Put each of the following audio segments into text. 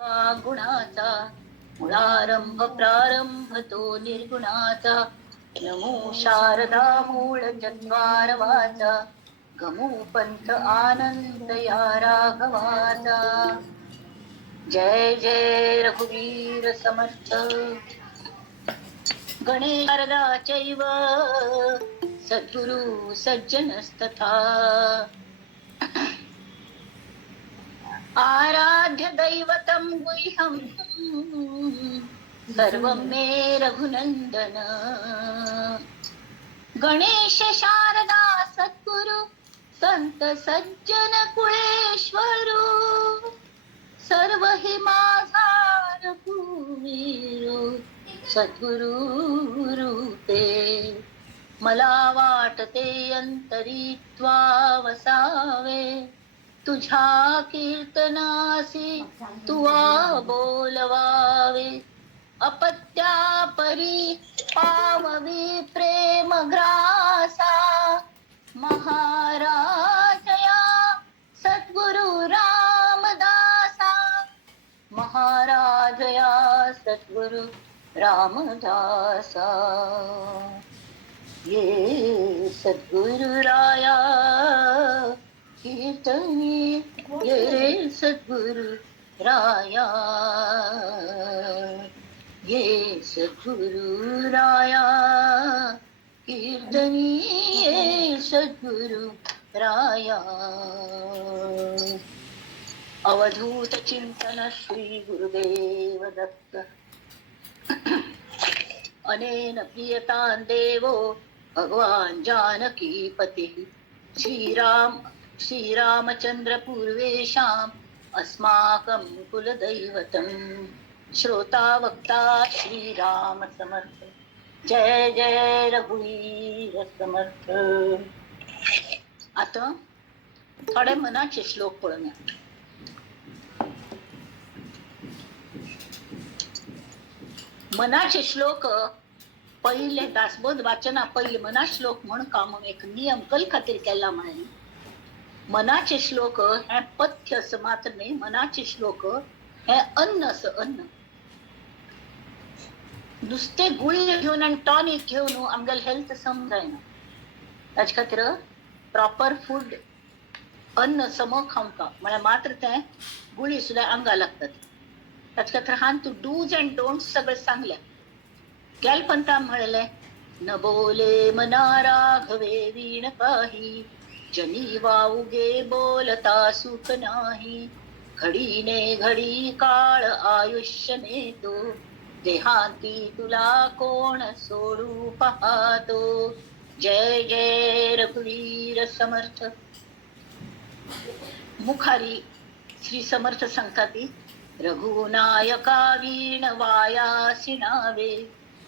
गुणाचा मुळारंभ प्रारंभ तो निर्गुणाचा. नमो शारदा मूळ चत्वारवाचा गमू पंथ आनंद या राघवाचा. जय जय रघुवीर समर्थ. गणेशारदा चैव सद्गुरु सज्जनस्तथा आराध्य दैवतं गुह्यं सर्वं मे रघुनंदन. गणेश शारदा सद्गुरु संत सज्जन कुळेश्वरू सर्व हि माझा रघुवीरू सद्गुरु रूपे. मला वाटते अंतरित्वा वसावे तुझ्या कीर्तनासी तुवा बोलवावे. अपत्या परी पाववी प्रेम ग्रासा महाराजया सद्गुरु रामदासा. महाराजया सद्गुरु रामदासा. ये सद्गुरु राया कीर्तनी ये रे सद्गुरु राया. ये सद्गुरु राया कीर्तनी ये सद्गुरु राया. अवधूत चिंतन श्री गुरुदेव दत्त. अनेन प्रियतां देवो भगवान जानकी पति. श्रीरामचंद्र पूर्वेशाम् अस्माकं कुलदैवतं. श्रोता वक्ता श्रीराम समर्थ. जय जय रघुवीर समर्थ. आता थोडे मनाचे श्लोक पळूया. मनाचे श्लोक पहिले दासबोध वाचना पहिले मना श्लोक म्हण का मग एक नियम कल खातीर केला म्हणे. मनाचे श्लोक हे पथ्य असं मात्र नाही. मनाचे श्लोक हे अन्न असं अन्न. नुसते गुळी घेऊन आणि टॉनिक घेऊन आमगेल हेल्थ समजायना. ताचे खातीर प्रॉपर फूड अन्न सम खावंका म्हळ्यार मात्र ते गुळी सुद्धा आंगा लागतात. ताचे खातीर हांव तू डूज अँड डोंट सगळे सांगल्या. गेलपंता म्हणले न बोले मना राघवे वीण काही जनी वाऊगे बोलता सुख नाही. घडीने घडी काळ आयुष्य नेतो देहांती तुला कोण सोडू पाहतो. जय जय रघुवीर समर्थ. मुखारी श्री समर्थ सांगताती रघुनायका वीण वायासी नावे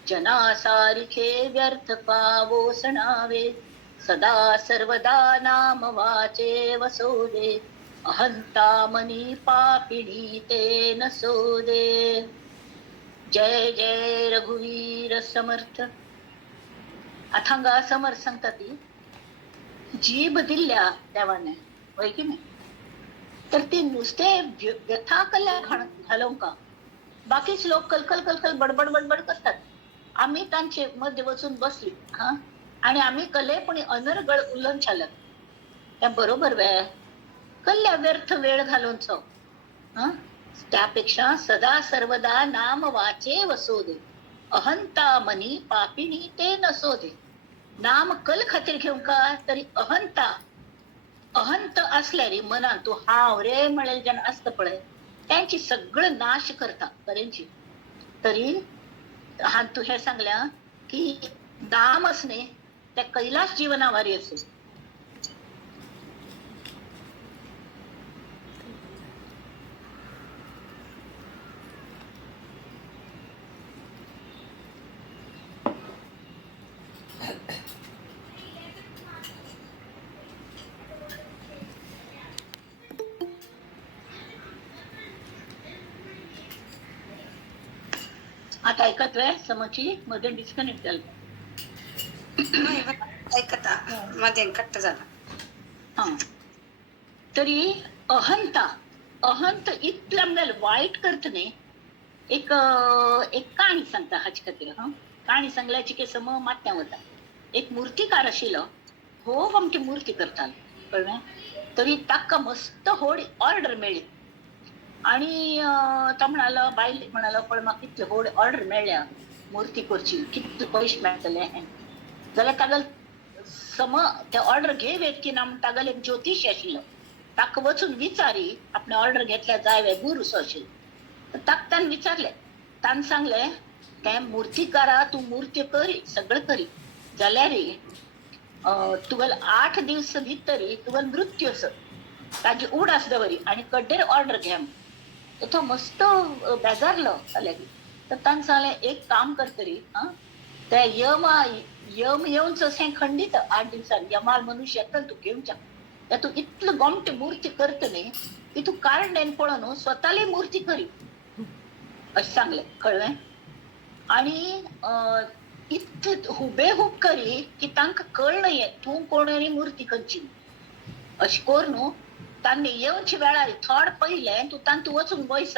जना सारिखे व्यर्थ पावोसणावे. सदा सर्वदा नाम वाचे वसोदे अहंता मनी पापिणी ते नसोदे. जय जय रघुवीर समर्थ. अथांगा समर्थ सांगताती जीभ दिल्या देवाने होय की नाही तर ते नुसते व्यथा कल्या घालवून का. बाकीच लोक कलकल कलकल बडबड बडबड करतात. आम्ही त्यांचे मध्ये बसून बसली हा आणि आम्ही कलेपणी अनर्गळ उल्लन चालत त्या बरोबर वेळ कल्ल्या व्यर्थ वेळ घालूनच. त्यापेक्षा सदा सर्वदा नाम वाचे वसोदे अहंता मनी पापिणी ते नसोदे. नाम कल खातीर घेऊन का तरी अहंता अहंत असल्याने मनात तू हाव रे म्हणेल जन असत पळे त्यांची सगळं नाश करता करेंची. तरी हा तू हे सांगल्या की नाम असणे त्या कैलास जीवनावारी असे. आता ऐकत वेळ समोरची मध्ये डिस्कनेक्ट झालं. ऐकता मध्ये कट्ट झाला. तरी अहंता अहंत इतलं आमगेल वाईट करतने एक एक काणी सांगता हाचे खातीर काणी सांगल्याची की सम मात्या वता एक मूर्तिकार आशिल्लो खूब आमची मूर्ती करतालो कळ्ळें तरी ताका मस्त व्हड ऑर्डर मेळ्ळी आणि तो म्हणालो बायल म्हणालो पण म्हाका कितले व्हड ऑर्डर मेळ्ळ्या मूर्ती करची कितले पयशे मेळटले जाल्यार तागेले सम ते ऑर्डर घेवेत की ना म्हणून तागेले एक ज्योतिश आशिल्लो ताका वचून विचारी आपणे ऑर्डर घेतल्या जाय गुरु सो आशिल्लो तर ताका ताणें विचारले ताणें सांगलें ते मूर्तिकारा तूं मूर्ती करी सगळं करी जाल्यार तुगेले 8 दिवस भितर तुगेलो मृत्यू असो ताजी उडास दवरी आणि कड्डेर ऑर्डर घे तर तो मस्त बेजारलो जाल्यार तर ताणें सांगलें एक काम करतरी ते यम येऊनच अशें खंडीत 8 दिवसांनी यमाल मनुष्य येतलो तूं घेवच्या त्या तू इतलं गोमटी मूर्ती करत न्ही की तू कारण पळोवन स्वताली मूर्ती करी अशें सांगलें कळ्ळें आणि इतलें हुबेहूब करी की तांकां कळना हें तूं कोणी मूर्ती खंयची अशें कोर न्हू तांणी येवचे वेळार थोड पयलें तूं वचून बस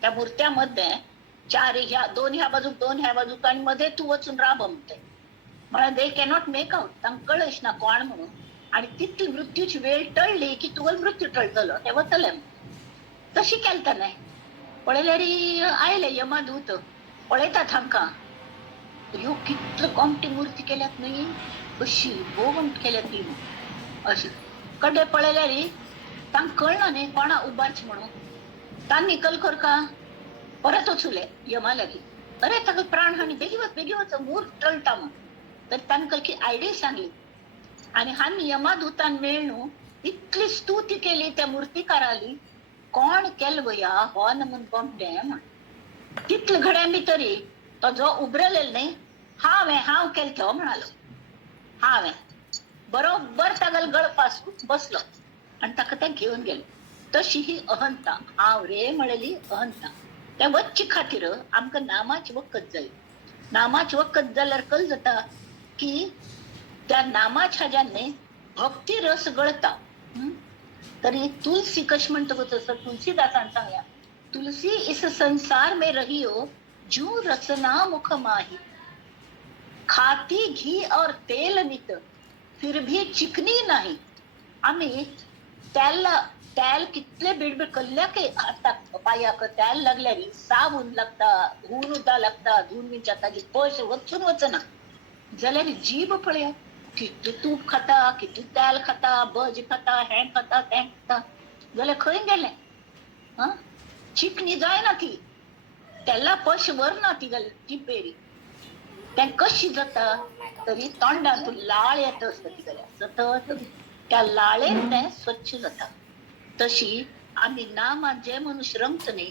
त्या मुर्त्या मध्ये 4 ह्या 2 ह्या बाजूक 2 ह्या बाजूक आणि मध्ये तू वचून राब म्हणते म्हळ्यार दे कॅनॉट मेक आउट तांकां कळच ना कोण म्हणून आणि तितली मृत्यूची वेळ टळली की तुगेलो मृत्यू टळटलो ते वतले तशी केलता न्हय पळयल्यार आयले यमदूत पळयतात हांकां ह्यो कितलो गोमटी मूर्ती केल्यात न्ही कशी गोमट केल्यात ती अशी कडे पळयल्यार तांकां कळना न्ही कोणा उबारचें म्हणून तांणी कल करका परत वचुले यमा लागीं अरे ताका प्राणहानी बेगी वच मूर्त टळटा म्हण तर तांकां की आयडिया सांगली आणि हांणी यमादूतान मेळून इतली स्तुती केली त्या मूर्तिकाराली कोण केल वया हो नमून गोमटे म्हण तितले घड्या भितरी तो जो उबरलेलो न्ही हांव केलतो म्हणालो हांवें बरोबर तागेलो गळपासून बसलो आणि ताका ते घेवन गेलो तशी ही अहंता हांव रे म्हळेली अहंता त्या वच्चे खातीर आमकां नामाची वखद जाय नामाची वखद जाल्यार कल जाता की त्या नामाच्या ज्याने भक्ती रस गळता तरी तुलसी कश म्हणतो तसं तुलसीदासान सांगल्या तुलसी इस संसार में रही हो जू रसना मुख माही खाती घी और तेल नित फिर भी चिकनी नाही आम्ही तेल कितले बिडबिड कल्ल्या की हाताक पायाक तेल लागल्यार साबून लागता धुवन उदक लागता धुवन विचार ताजी पयस वचून वचना जाल्यार जीभ पळया कितले तूप खाता कितले तेल खाता भजी खाता हें खाता तें खाता जाल्यार खंय गेलें चिकनी जायना ती तेला पयशे भरना ती जिपेरी तें कशी जाता तरी तोंडांतून लाळ येता आसता ती जाल्यार सतत त्या लाळेन तें स्वच्छ जाता तशी आमी नामात जे मनुष्य रमत न्ही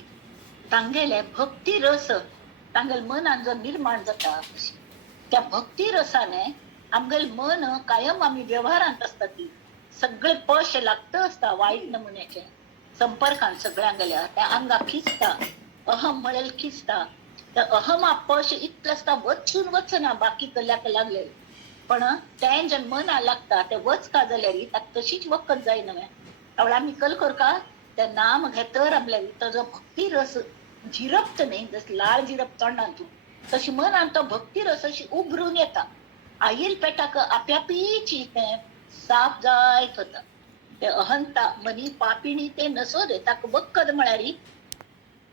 तांगेले भक्ती रस तांगेले मनान जो निर्माण जाता त्या भक्ती रसाने आमगेल मन कायम आम्ही व्यवहारांत असता ती सगळे पयशे लागत असता वाईट नमुन्याचे संपर्कांत सगळ्यांक गेल्या त्या अंगाक खिचता अहम म्हळेल खिचता त्या अहमा पयशे इतले असता वचून वचना बाकी कल्याक लागले पण तें जे मना लागता ते वचका जाल्यार ताका तशीच वखद जाय नव्हे आवळे आमी कल करका ते नाम घेतर आपल्या तो जो भक्ती रस झिरपत न्ही जस लाळ झिरप तोंडांतून तशी मनान तो भक्ती रस अशी उभरून येता आईल पेटाक आप्यापीची तें साफ जायत वता ते अहंता मनी पापिणी ते नसो दे ताका वखद म्हळ्यार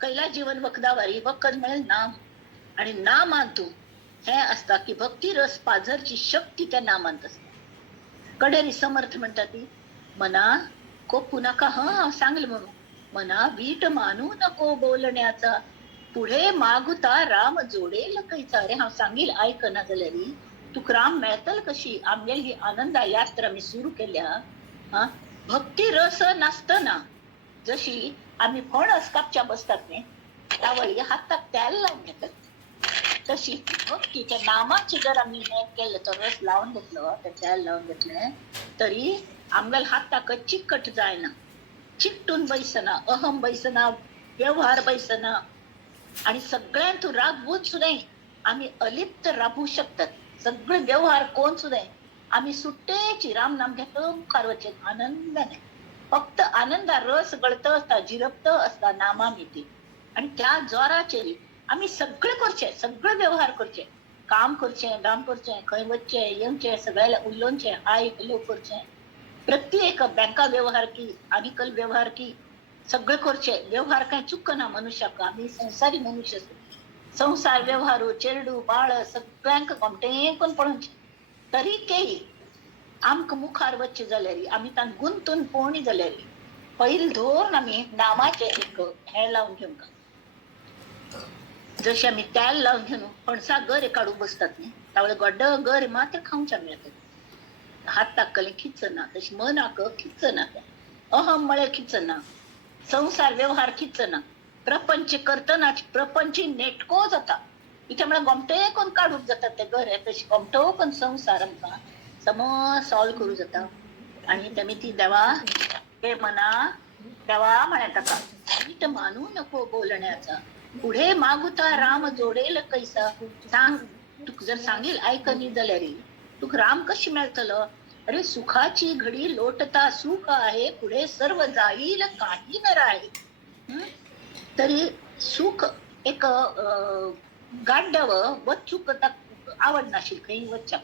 कैला जीवन वखदावारी वखद म्हळ्यार नाम आणि नामांतू हे असता की भक्ती रस पाझरची शक्ती त्या नामांत असता कडेरी समर्थ म्हणटा ती मना कोपू नका सांगले म्हणून मना वीट मानू नको बोलण्याचा पुढे मागुता राम जोडेल कैचा रे हांव सांगील आयकना जाल्यार तुका राम मेळतल कशी आमगेली ही आनंदा यात्रा मी सुरू केल्या भक्ती रस नासतना जशी आम्ही फणस कापच्या बसतात न्ही त्यावेळी हाताक तेल लावून घेतात तशी भक्तीच्या नामाची जर आम्ही हे केलं तो रस लावून घेतलो ते तेल लावून घेतले तरी आमगेल हाताक चिकट जायना चिकटून बैसना अहम बैसना व्यवहार बैसना आणि सगळ्यांतून राग वच सुद्धा आम्ही अलिप्त राबू शकतात सगळे व्यवहार कोण सुद्धा आम्ही सुट्टेची राम नाम घेतो मुखार वचन आनंदाने फक्त आनंदा रस गळत असता जिरपत असता नामा मिती. आणि त्या जोराचेर आम्ही सगळे करचे, सगळे व्यवहार करचे, काम करचे, दाम करचे, खंय वचचे येवचे, सगळ्याला उलोवचे, हाय हॅलो करचे, प्रत्येक बँका व्यवहार की आनिकल व्यवहार की सगळे करचे. व्यवहार काय चुक ना मनुष्याक, आम्ही संसारी मनुष्य संसार व्यवहारू चेरडू बाळ सगळ्यांक कोमटेकून पळोवचे. तरी केही आमक मुखार वच्चे जाल्यारी आम्ही तांक गुंतून पोवणी जाल्यारी पहिले धोरण आम्ही नामाचे एक हे लावून घेवंक. जसे आम्ही त्याल लावून घेऊन फणसा गर काढू बसतात न्ही, त्यावेळेस गड्ड गर मात्र खाऊच्या मिळतात. हात टाकले खिचना, तशी मनाक खिचना, अहम मळे खिचना, संसार व्यवहार खिचना, प्रपंच करतनाच प्रपंची नेटको जाता. इथे मला गोमटे कोण काढूक जातात ते घर तशी गोमटो पण संसार आमका सम सॉल्व करू जाता. आणि त्यामुळे ती देवा हे मना देवा म्हणता नीट मानू नको बोलण्याचा, पुढे मागुता राम जोडेल कैसा. सांग तू जर सांगेल ऐकनी जाल्यार तुक राम कशी मेळतलो. अरे सुखाची घडी लोटता सुख आहे, पुढे सर्व जाईल काही न राहील. तरी सुख एक गाड्डव वचूक आवड नाशील खंय वचच्या,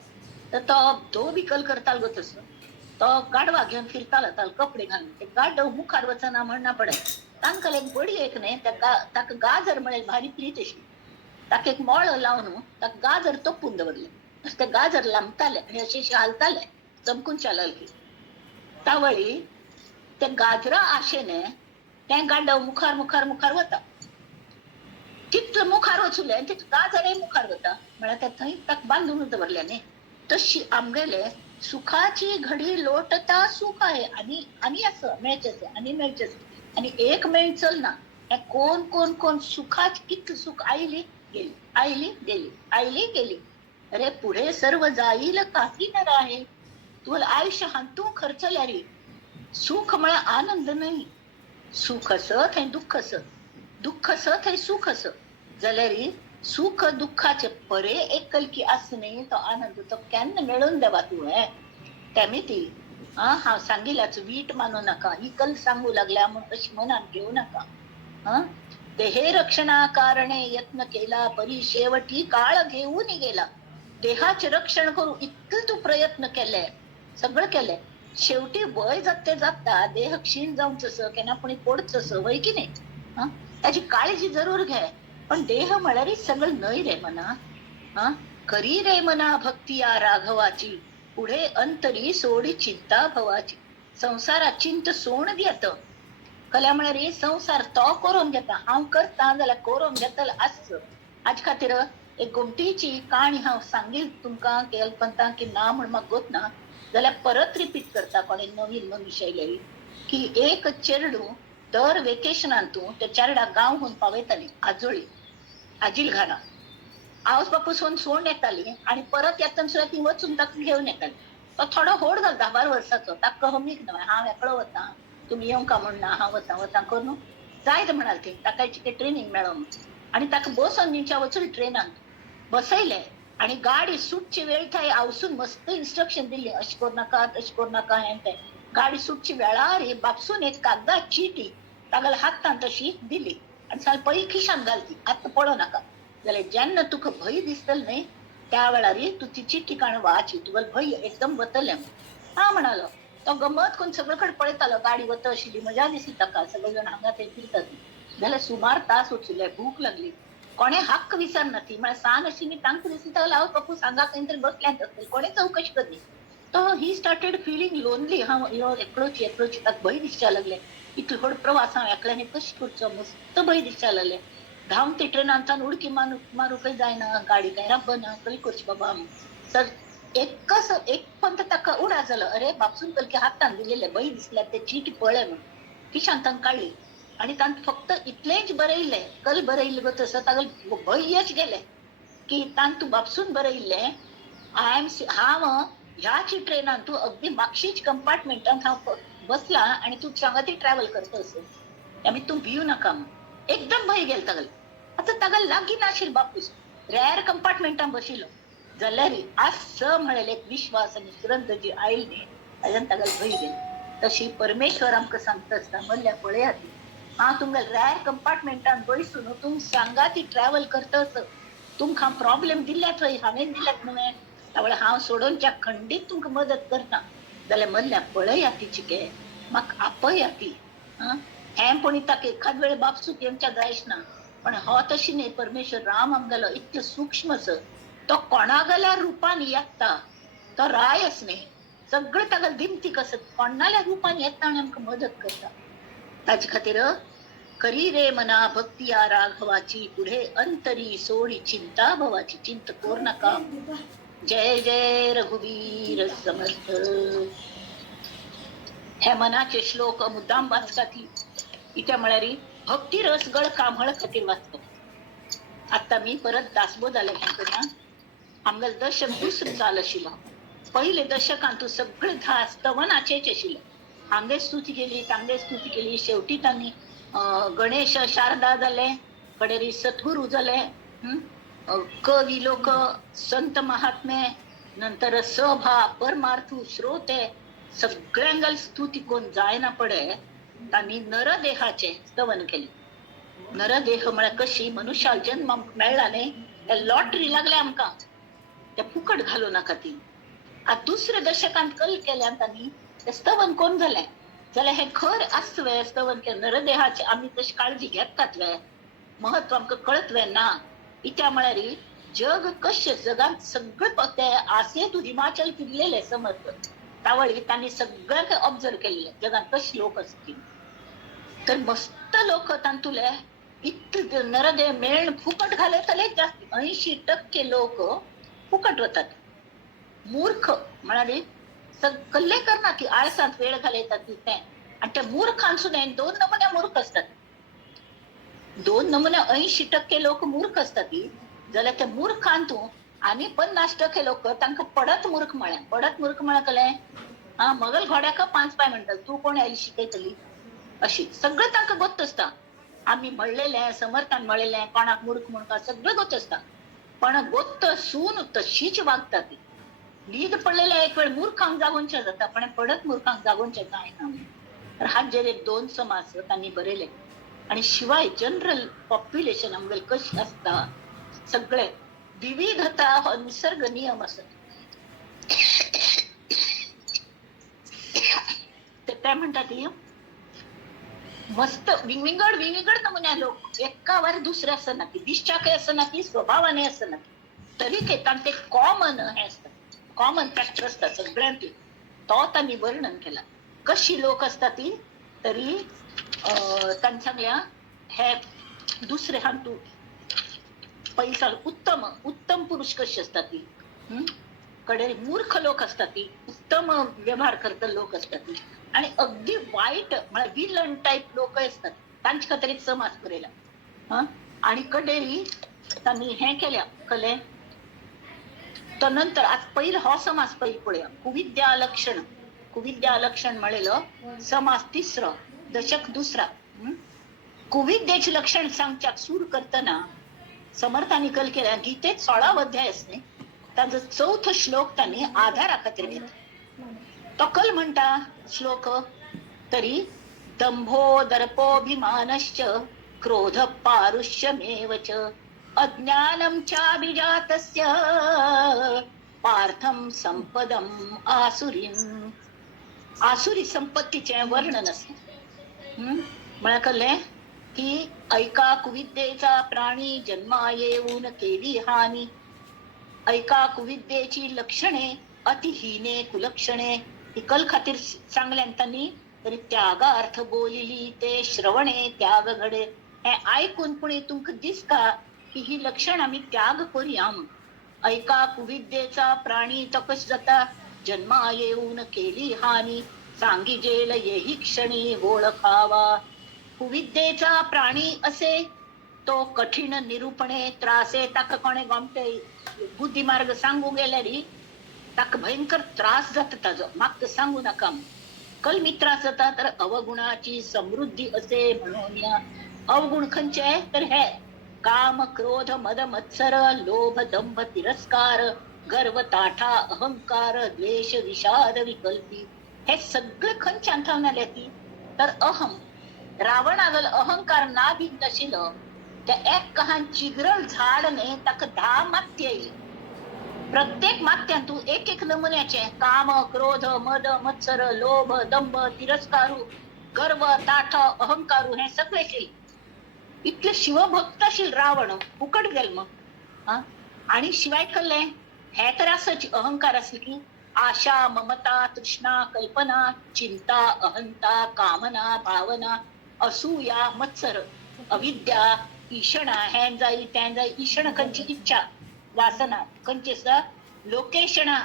तर तो विकल करताल गो तसं तो गाडवा घेऊन फिरताल ताल कपडे घालून ते गाडव मुखार वचना म्हणना पडे. तांकां एक बडी एक न्ही ताका गाजर मिळेल भारी प्रीत अशी, ताका एक मोळ लावून ताका गाजर तोपून दवरले, ते गाजर लांबताले आणि अशी हालताले चमकून चालल की तावळी ते गाजरा आशेने ते गाडव मुखार मुखार मुखार वता. तिथलं मुखार वचुले आणि तिथं गाजरय मुखार वता म्हळ्यार ते थंय ताका बांधून दवरल्याने. तशी आमगेले सुखाची घडी लोटता सुख आहे आणि आणि असं मेळचेच आणि मेळचेच आणि एक मेळचल ना. कोण कोण कोण सुखाच किती सुख आईली गेली, आईली गेली, आईली गेली. अरे पुढे सर्व जाईल काही न राहील. तुला आयुष्य हांतू खर्चल्या रे. सुख मला आनंद नाही, सुख असत हे दुःख असत, दुःख असत हे सुख असत जाल्यार सुख दुःखाचे परे एकलकी असणे तो आनंद तो केन्ना मिळून देवा तू हे त्यामिती. हा सांगिलाच वीट मानू नका, इकल सांगू लागल्या म्हणून तशी मनात घेऊ नका. देहे रक्षणा कारणे यत्न केला, परी शेवटी काळ घेऊन गेला. देहाचे रक्षण करू इतकं तू प्रयत्न केले, सगळं केलंय, शेवटी वय जाते जाता देह क्षीण जाऊन केना कोणी पोडच वय की नाही. त्याची काळजी जरूर घ्या, पण देह म्हणारी सगळं नाही रे मना. करी रे मना भक्ती या राघवाची, पुढे अंतरी सोडी चिंता भवाची. संसारात चिंत सोड देत कल्या म्हणारी संसार तो करून घेता, हांव करता जाल्यार करून घेतल असं. आज खातीर एक गोमटीची काणी हांव सांगील तुमकां कल्पना की ना म्हण म्हाका गोत ना जाल्यार परत रिपीट करता कोणी नवीन मनुष्य येयलेली की एक चेडू दर वेकेशनान तू त्या चेरडा गांवहून पावयताली आजोळी आजील घरा आवस बापूसून सोडून येताली आणि परत येतना सुद्धा ती वचून ताका घेऊन येताली. तो थोडो व्हड जालो 10-12 वर्साचो, ताका हमीक न्हय हांव एकलो वता तुम्ही येवंका म्हणना हांव वता वता करून जायत म्हणाल ती ताका ट्रेनिंग मेळो आणि ताका बसून निच्या वचून ट्रेनान बसयले आणि गाडी सुटची वेळ थाय आवसून मस्त इन्स्ट्रक्शन दिली अशी करू नाका तशी करू नाका हें तें. गाडी सुटची वेळार हे बापसून एक कागदात चिटी तागेल्या हातान तशी दिली आणि सांग पै खिशान घालती आतां पळो नाका जाल्यार जेन्ना तुका भंय दिसतलो न्ही त्या वेळार तू ती चिटी काण वाची तुका भंय एकदम वतलें. हा म्हणालो तो गमत करून सगळे कडे पळयतालो गाडी वता आशिल्ली मजा दिसली ताका सगळे जाण हांगा थंय फिरतात जाल्यार सुमार तास वचुले भूक लागली कोणे हक्क विचारना ती म्हळ्यार सांग अशी मी तांकां दिसता लाव बापू सांगा खंय तरी बसल्यात असतली कोणे चवकशी करली. तो ही स्टार्टेड फिलिंग लोनली हांव एकलोची एकलोची ताका भंय दिसच्या लागले इतलो व्हड प्रवास हांव एकल्याने कशी करचो मस्त भंय दिसच्या लागले. धांवन ते ट्रेनांतल्यान उडकी मारूंकय जायना गाडी काय रब्बना कशी करची बाबा सर एकच एक पंत ताका उडा जालो अरे बापसून पलकी हातान दिलेले भंय दिसल्या ते चिटी पळय म्हण खिशांतान काडली आणि तांत फक्त इतलेंच बरयल्ले कल बरयल्ले गो तसं ताका भंयच गेले की तांत तूं बापसून बरयल्ले हांव ह्याच ट्रेनान तू अगदी मागशीच कंपार्टमेंटान हांव बसला आणि तू सांगा ती ट्रॅव्हल करता असं त्यामुळे तू भिवू नका एकदम भंय गेल तागल. आता ताका लागी नाशिल बापूस रेअर कंपार्टमेंटान बशिलो जाल्यार असं म्हणेल एक विश्वास आणि सुरंत जी आयली न्ही ताच्यान तागल भंय गेली. तशी परमेश्वर आमकां सांगता आसता मल्ल्या पळयात हांव तुमकां रॅर कंपार्टमेंटान बसून तुम सांगाती ट्रॅव्हल करतस तुमकां प्रॉब्लेम दिल्या थंय हांवें दिल्यात न्हय त्यावेळी हांव सोडोवनच्या खंडीत तुमकां मदत करता जाल्यार मल्ल्या पळयाती चिके म्हाका आपयाती हें पण ताका एखाद वेळ बापसूक येवच्या जायच ना पण हो तशी न्ही परमेश्वर राम आमगेलो इतलो सूक्ष्म तो कोणागेल्या रुपान येता तो रायच न्ही सगळं ताका दिमतीक आसत कोणाल्या रुपान येता आनी आमकां मदत करता ताचे खातीर करी रे मना भक्ती या राघवाची पुढे अंतरी सोडी चिंता भवाची चिंत कोर नका जय जय रघुवीर समर्थ. हे मनाचे श्लोक मुद्दाम वाचताती इथे म्हळ्यार भक्ती रस गळ कांबळ खातीर वाचतात. आता मी परत दासबोध जाले हें आमगेल दशक दुसरं चाल आशिल्लो पहिले दशकांत तू सगळे धा स्तवनाचेच आशिल्ले हांगे स्तुती केली तांगे स्तुती केली शेवटी तांणी गणेश शारदा जाले कडेरी सद्गुरू जाले कवी लोक संत महात्मे नंतर सभा परमार्थू श्रोते सगळ्यांगल स्तुती कोण जायना पडे तांणी नरदेहाचे स्तवन केले. नरदेह म्हळ्यार कशी मनुष्याक जन्म मेळ्ळा न्ही लॉटरी लागल्या आमकां ते फुकट घालू नाका ती आता दुसऱ्या दशकांत कल केल्या तांणी ते स्तवन कोण जालें जाल्यार हे खर आसवे स्तवन केलें नरदेहाचे आमी तशी काळजी घेतात वे महत्व आमकां कळतवे ना इत्या म्हळ्यार जग कशें जगांत सगळे ते आसे तूं हिमाचल फिरलेले समर्थ त्यावेळी तांणी सगळ्यांक ऑब्जर्व केलेले जगांत कशे लोक असतील तर मस्त लोक तांतुले इतले नरदेह मेळण फुकट घालयतले जास्त 80% लोक फुकट वतात. मूर्ख म्हणाले कल्ले करना की आळसांत वेळ घालयतात ते आणि त्या मूर्खांत सुद्धा दोन नमुने मूर्ख असतात. दोन नमुने 80% लोक मूर्ख असतात जाल्यार त्या मूर्खांतू आणि 50% लोक तांकां पडत मूर्ख म्हळ्या पडत मूर्ख म्हळ्या कले मगल घोड्याक 5 पाय म्हणटात तू कोण आयली शिकयतली अशी सगळं तांकां गोत आसता. आम्ही म्हणलेले समर्थान म्हणलेले कोणाक मूर्ख म्हणटा सगळं गोत असता पण गोत्त सून तशीच वागता ती लीद पडलेले एक वेळ मूर्खांक जागोवचे जाता पण पडत मूर्खांक जागोवचे जायना. तर हा जे 2 समाज तांणी बरयले आणि शिवाय जनरल पॉप्युलेशन आमगेल कशी असता सगळे विविधता हो निसर्ग नियम असत ते म्हणतात मस्त विंगड नमुन्या लोक एका वार दुसरे असं ना की दिश्चाके असं ना की स्वभावाने असं ना तरी ते तांचे कॉमन हे असतात कॉमन फॅक्टर असतात सगळ्यांत तो त्यांनी वर्णन केला कशी लोक असतात ती तरी तांच्यागल्या हे दुसरे हांतू पैसा उत्तम पुरुष कशी असतात ती कडे मूर्ख लोक असतात ती उत्तम व्यवहार करता लोक असतात ती आणि अगदी वाईट म्हणजे विलन टाईप लोक असतात तांचे खातीर समाज करेला आणि कडेरी त्यांनी हे केल्या कले तर नंतर आज पहिलं हो समाज पहिले पळया कुविद्या लक्षण म्हणलेलं समाज तिसरं दशक दुसरा कुविद्याचे लक्षण सांगच्याक सूर करताना समर्थांनी कल केल्या गीतेत 16 अध्याय असणे त्याचा 4था श्लोक त्यांनी आधारा खातीर घेतला तो कल म्हणता श्लोक तरी दंभो दर्पोभिमानश्च क्रोध पारुष्यमेव च अज्ञानं चाभिजातस्य पार्थम संपदम आसुरी संपत्तीचे वर्णन असते मला कळले की ऐका कुविद्येचा प्राणी जन्मा येऊन केली हानी ऐका कुविद्येची लक्षणे अतिहीने कुलक्षणे ही कल खातीर सांगल्यान तांणी तरी त्यागा अर्थ बोलिली ते श्रवणे त्याग घडे हे ऐकून पुणे तुमकां दिसता की ही लक्षण आम्ही त्याग करूया ऐका कुविद्येचा प्राणी तकस जाता जन्मा येऊन केली हानी सांगी जेल येही क्षणी ओळखावा कुविद्येचा प्राणी असे तो कठीण निरूपणे त्रासे ताका कोणे गमते बुद्धिमार्ग सांगू गेल्यारी ताका भयंकर त्रास जाता ताजो म्हाका सांगू नका कलमी त्रास जाता तर अवगुणाची समृद्धी असे म्हणून अवगुण खंयचे तर हे काम क्रोध मद मत्सर लोभ दंभ तिरस्कार गर्व ताठा अहंकार द्वेष विषाद विकल्पी हे सगळे खंयचे अंथावनाले ती तर अहम रावणागल अहंकार ना भिंत आशिल्लो त्या एक कहान चिगरळ झाड ने ताका 10 मात्य येयली. प्रत्येक मात्यान तू एक एक नमुन्याचे काम, क्रोध, मद, मत्सर, लोभ, दंभ, तिरस्कारू, गर्व, ताठ, अहंकारू हे सगळे शील. इतले शिवभक्त आशिल रावण फुकट गेल मग. हा आणि शिवाय कल्ले हे तर असंच अहंकार असेल की आशा, ममता, तृष्णा, कल्पना, चिंता, अहंता, कामना, भावना, असूया, मत्सर, अविद्या, ईशणा, ह्यान जाई त्यान जाई ईशण कंची इच्छा, वासना कंची लोकेशणा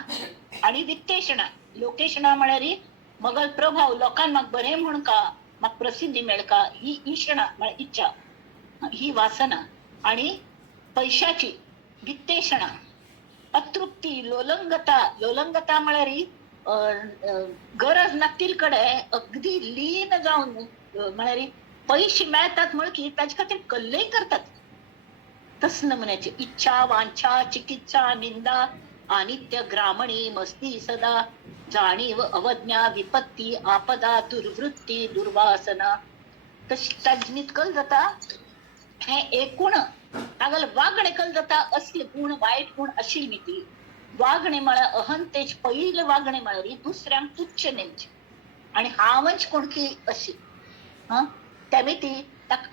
आणि वित्तेशणा. लोकेशणा म्हळ्यार मगल प्रभाव लोकांक म्हाका बरें म्हण का म्हाका प्रसिद्धी मेळका ही ईशणा म्हळ्यार इच्छा, ही वासना. आणि पैशाची वित्तेषणा, अतृप्ती, लोलंगता. लोलंगता म्हळ्यार गरज नातीलकडे अगदी लीन जाऊन म्हळ्यार पैसे मेळतात म्हण की ताचे खातीर कल्लय करतात. तस नमुन्याची इच्छा, वांछा, चिकित्सा, निंदा, अनित्य, ग्रामणी, मस्ती सदा, जाणीव, अवज्ञा, विपत्ती, आपदा, दुर्वृत्ती, दुर्वासना. तशी तज्ञीत कल जाता हे एकूण तागल वागणे कल जाता असले गुण वाईट गुण अशी नीती. वागणे म्हळ्यार अहंतेच पहिले वागणे म्हळ्यार दुसऱ्यांक तुच्छ नेमचे आणि हावंच कोणकी अशी. त्या ती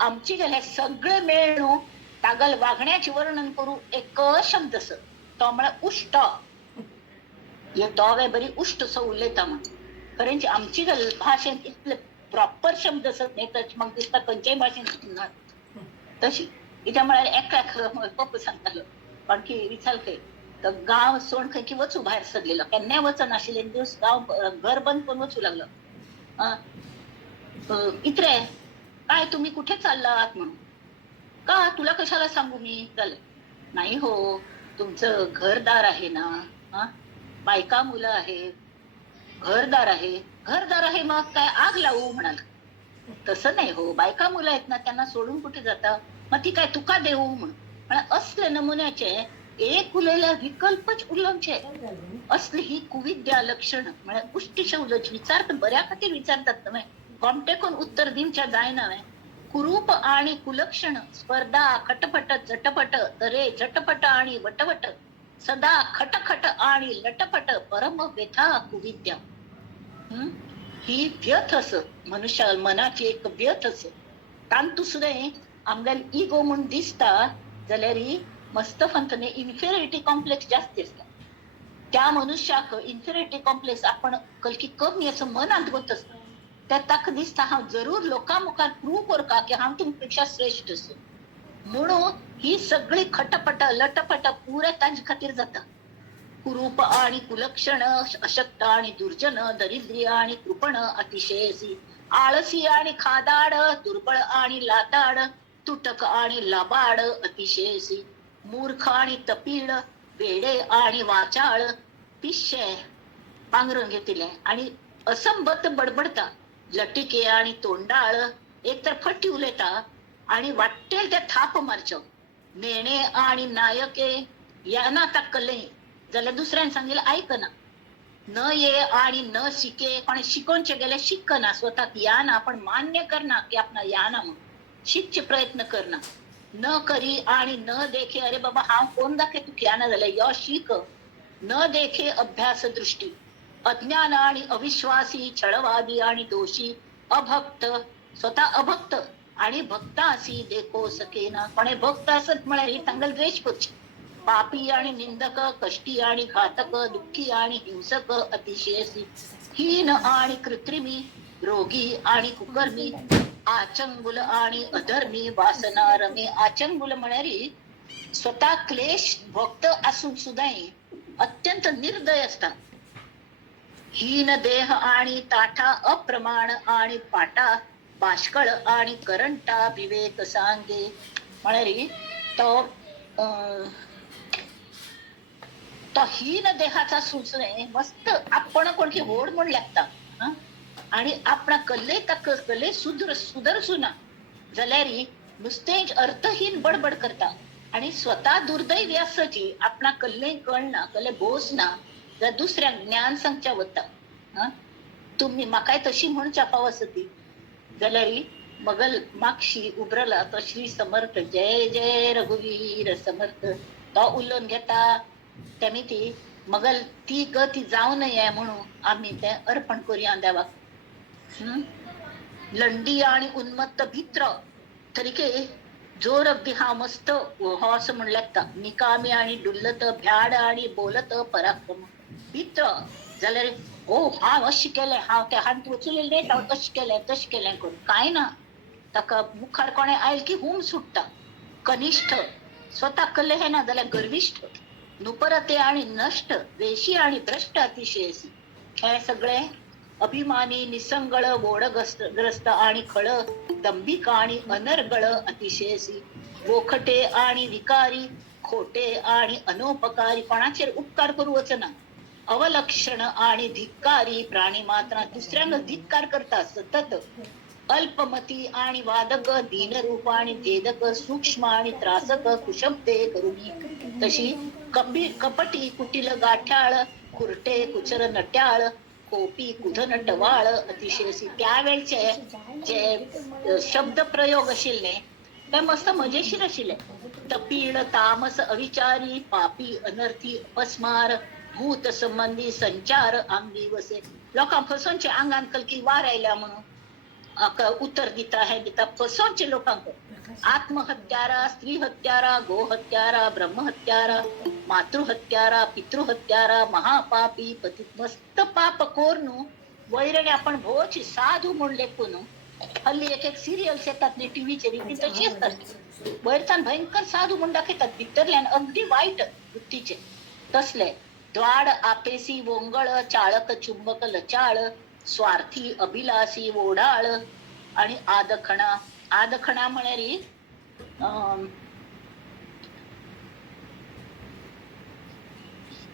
आमची गेले सगळे मेळू तागल वागण्याचे वर्णन करू एक शब्द तो म्हळ्यार उष्ट. हे तो बरी उष्ट सो उलयता म्हण खरेंच आमची गल भाशेन इतले प्रॉपर शब्द नाही तर मग दिसता खंयच्याय भाशेन ना तशी. कित्याक म्हळ्यार एका पप्पा सांगतालो पण की विचार खंय तर गांव सोड खंय की वचू भायर सरलेलो केन्नाय वचनाशिल्ले दिवस गांव घर बंद करून वचू लागलो. इत्रे काय तुम्ही कुठे चाललात म्हणून. का तुला कशाला सांगू मी चाल. नाही हो तुमचं घरदार आहे ना, बायका मुलं आहे, घरदार आहे. घरदार आहे मग काय आग लावू म्हणाल. तसं नाही हो बायका मुलं आहेत ना त्यांना सोडून कुठे जाता मग ती काय तुका देऊ म्हणून. असले नमुन्याचे एक उलेल्या विकल्पच उल्लंघे असली ही कुविद्या लक्षण म्हणजे पुष्टी शौलच विचार बऱ्या खातीर विचारतात तुम्ही कॉमटेकून उत्तर दिवच्या जायना. कुरूप आणि कुलक्षण स्पर्धा खटपट झटपट तरे झटपट आणि वटवट सदा खटखट आणि लटपट परम व्यथा कुविद्या. ही व्यथ अस मनुष्या मनाची एक व्यथ अस तांतू सुद्धा आमगेल इगो म्हणून दिसता जाल्यार मस्त फंतने इन्फेरिटी कॉम्प्लेक्स जास्त असता. त्या मनुष्याक इन्फेरिटी कॉम्प्लेक्स आपण कलकी कमी असं मनात होत असत. त्या ताका दिसता हांव जरूर लोकां मुखार प्रूव्ह करता की हांव तुमपेक्षा श्रेष्ठ असो म्हणून ही सगळी खटपट लटपट पुरे तांचे खातीर जाता. कुरूप आणि कुलक्षण अशक्त आणि दुर्जन दरिद्री आणि कृपण अतिशयसी आळसी आणि खादाड दुर्बळ आणि लाताड तुटक आणि लबाड अतिशयसी मूर्ख आणि तपीड वेडे आणि वाचाळ पिशे पांघरून घेतले आणि असंबद्ध बडबडता लटिके आणि तोंडाळ एकतर फट्टी उलयता आणि वाटेल त्या थाप मारच्यो नेणे आणि नायके यांना ताकले जाल्यार दुसऱ्यान सांगितलं ऐकना. न ये आणि न शिके पण शिकोनचे गेले शिकना स्वतःक याना पण मान्य करना की आपण याना म्हणून शिकचे प्रयत्न करना. न करी आणि न देखे अरे बाबा हा कोण दाखे तू याना झालं य शिक. न देखे अभ्यास दृष्टी अज्ञान आणि अविश्वासी छळवादी आणि दोषी अभक्त स्वतः अभक्त आणि भक्तासी देखो सकेना पण भक्त असत म्हळ्यार तांगल द्वेष करची. पापी आणि निंदक कष्टी आणि घातक दुःखी आणि हिंसक अतिशयसी हीन आणि कृत्रिमी रोगी आणि कुकर्मी आचंगुल आणि अधर्मी वासना रमे. आचंगुल म्हणारी स्वतः क्लेश भक्त असून सुद्धा अत्यंत निर्दय असतात. हीन देह आणि ताठा अप्रमाण आणि पाटा बाष्कळ आणि करंटा विवेक सांगे म्हणारी तो हीन देहाचा सुचणे मस्त आपण कोणती होड म्हणून लागता आणि आपणा कल्ले तक कले सुदर्शुना जाल्यार नुसतेच अर्थहीन बडबड करता आणि स्वतः दुर्दैवी असची आपणा कल्ले कळना कले बोसना जर दुसऱ्या ज्ञान संख्या होता. तुम्ही म्हाकाय तशी म्हण चापावस ती जाल्यार मगल मागशी उबरला तो श्री समर्थ जय जय रघुवीर समर्थ तो उलोवन घेता तेमी ती मगल ती गती जाऊ नये म्हणून आम्ही ते अर्पण करूया देवाक. लंडी आणि उन्मत्त भित्र तरीके जोर अगदी हा मस्त हो असं म्हणल्यात निकामी आणि डुल्लत भ्याड आणि बोलत पराक्रम भित्र जाल्यार ओ हांव अशें केलें हांव ते हात उचलिल्ले न्ही हांव तशें केलें तशें केलें करून काय ना ताका मुखार कोणें आयल की हुम सुट्टा. कनिष्ठ स्वता कले हे ना जाल्यार गर्विष्ठ नुपरते आणि नष्ट वेशी आणि भ्रष्ट अतिशयसी हे सगळे अभिमानी निसंगळ वोडग्रस्त आणि खळ दंभिक आणि अनर्गळ अतिशयसी वोखटे आणि विकारी खोटे आणि अनोपकारी कोणाचेर उपकार करूच ना अवलक्षण आणि धिक्कारी प्राणी मात्र दुसऱ्यांना धिक्कार करता सतत अल्पमती आणि वादक दीनरूप आणि भेदक सूक्ष्म आणि त्रासक कुशब्दे करुणी तशी कपटी कुटील गाठ्याळ कुरटे कुचर नट्याळ कोपी कुधन टवाळ अतिशयसी त्यावेळचे जे शब्द प्रयोग आशिल्ले ते मस्त मजेशीर आशिल्ले. तपीड तामस अविचारी पापी अनर्थी अपस्मार भूत संबंधी संचार अंगी वसे लोकांक फसोवचे आंगान कलकी वार आयल्या म्हणून उत्तर दिता हे दिता फसोवचे लोकांक आत्महत्यारा स्त्री हत्यारा गो हत्यारा ब्रह्म हत्यारा मातृहत्यारा पितृहत्यारा महापापी पतित मस्त पाप कोर न्हू वैरणे आपण भोवची साधू म्हणले कोण हल्ली एक एक सिरियल्स येतात न्ही टीव्हीचेर ती तशी असतात वैरच्यान भयंकर साधू म्हण दाखयतात भितरल्यान अगदी वाईट वृत्तीचे तसले द्वाड आपेसी वोंगळ चाळक चुंबक लचाळ स्वार्थी अभिलाषी ओढाळ आणि आदखणा म्हणणारी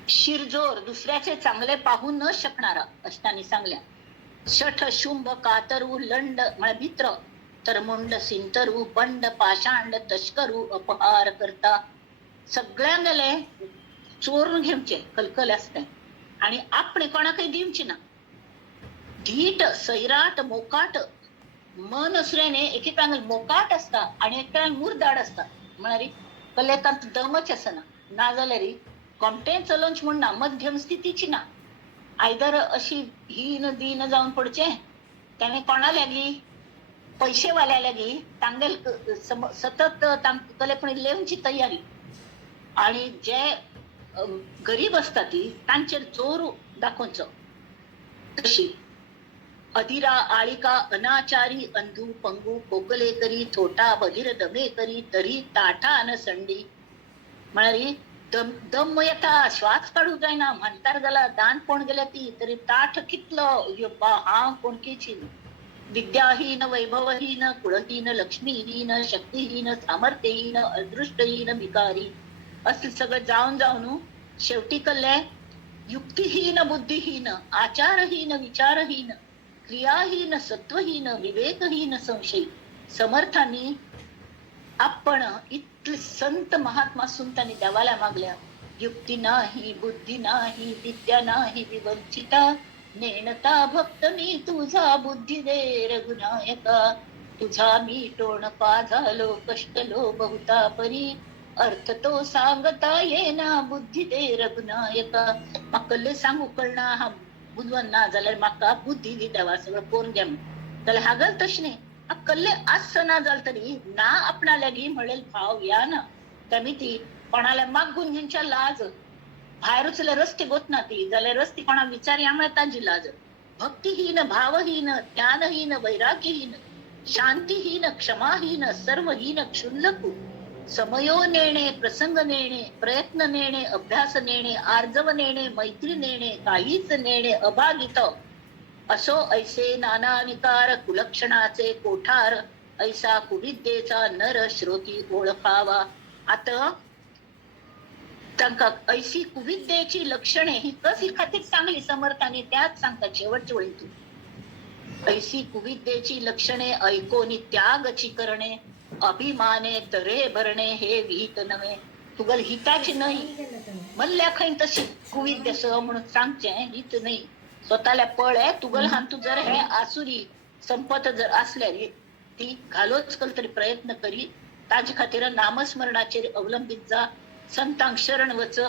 शिरजोर दुसऱ्याचे चांगले पाहू न शकणारा अष्टानी सांगल्या. शठ शुंभ कातरू लंड म्हणे भित्र तर मुंड सिंतरू बंड पाषांड तस्करू अपहार करता सगळ्यांगले चोरून घेवचे कलकल असते आणि आपण कोणाकय दिवची ना. धीट सैराट मोकाट मन असल्याने एकेकांग मोकाट असता आणि एकेकांग मुरदाड असता म्हणारी कलेकांत दमच असना ना जाल्यार कोमटे चलोवच म्हण ना मध्यम स्थितीची ना आयदर अशी हीन दीन जावन पडचे त्याने कोणा लागी पैसे वाल्या लागी तांगेल सतत कलेपणी लेवची तयारी आणि जे गरीब असता ती तांचेर जोर दाखोवचो तशी अधीरा आळिका अनाचारी अंधू पंगू कोकले करी थोटा बधीर दमे करी तरी ताठा न संडी म्हणारी दम येता श्वास काढू जायना म्हणतार जाला दान कोण गेल्या ती तरी ताठ कितलो हा कोणकीची विद्याहीन वैभवहीन कुळहीन लक्ष्मीहीन शक्तीहीन सामर्थ्यहीन अदृष्टहीन भिकारी असं सगळं जाऊन शेवटी कल्ले युक्तिहीन बुद्धिहीन आचारहीन विचारहीन क्रियाहीन सत्वहीन विवेकहीन संशयी समर्थांनी आपण इतले संत महात्मा सुनतानी देवाला मागल्या युक्ती नाही बुद्धी नाही विद्या नाही विवंचिता नेणता भक्त मी तुझा बुद्धी दे रघुनायका तुझा मी टोणपा झालो कष्टलो बहुता परी अर्थ तो सांगता येना बुद्धी दे रघुनायका माकल्ले सांगू कळना हा बुधवन ना जाल्यार म्हाका बुद्धी दी देवा सगळं कोण घ्या जाल्यार हागल तशें न्ही कल्ले आसना जाल तरी ना आपणा लागी म्हणेल भाव या ना त्यामी ती कोणाला मागून घेवच्या लाज भायरूच रस्ते गोतना ती जाल्यार रस्ते कोणा विचार यामुळे ताजी लाज भक्तिहीन भावहीन ज्ञानहीन वैराग्यहीन शांतीहीन क्षमाहीन सर्वहीन क्षुल्लक समयो नेणे प्रसंग नेणे प्रयत्न नेणे अभ्यास नेणे आर्जव नेणे मैत्री नेणे काहीच नेणे अभागित असो ऐसे नाना विकार कुलक्षणाचे कोठार ऐसा कुविद्येचा नर श्रोती ओळखावा. आता तांका ऐसी कुविद्येची लक्षणे ही कशी खातीर चांगली समर्थांनी त्याच सांगतात शेवटच्या वेळी ऐसी कुविद्येची लक्षणे ऐकोनी त्यागची करणे अभिमाने तरे भरणे हे विहित नव्हे तुगल हिताची नाही मल्ल्या खैन तशी कुविद्य स म्हणून सांगचे हित नाही स्वतःला पळ आहे तुगल हान तू जर हे आसुरी संपत जर असल्याने ती घालोच कल तरी प्रयत्न करी ताज खातीर नामस्मरणाचेर अवलंबित जा संतांक शरण वच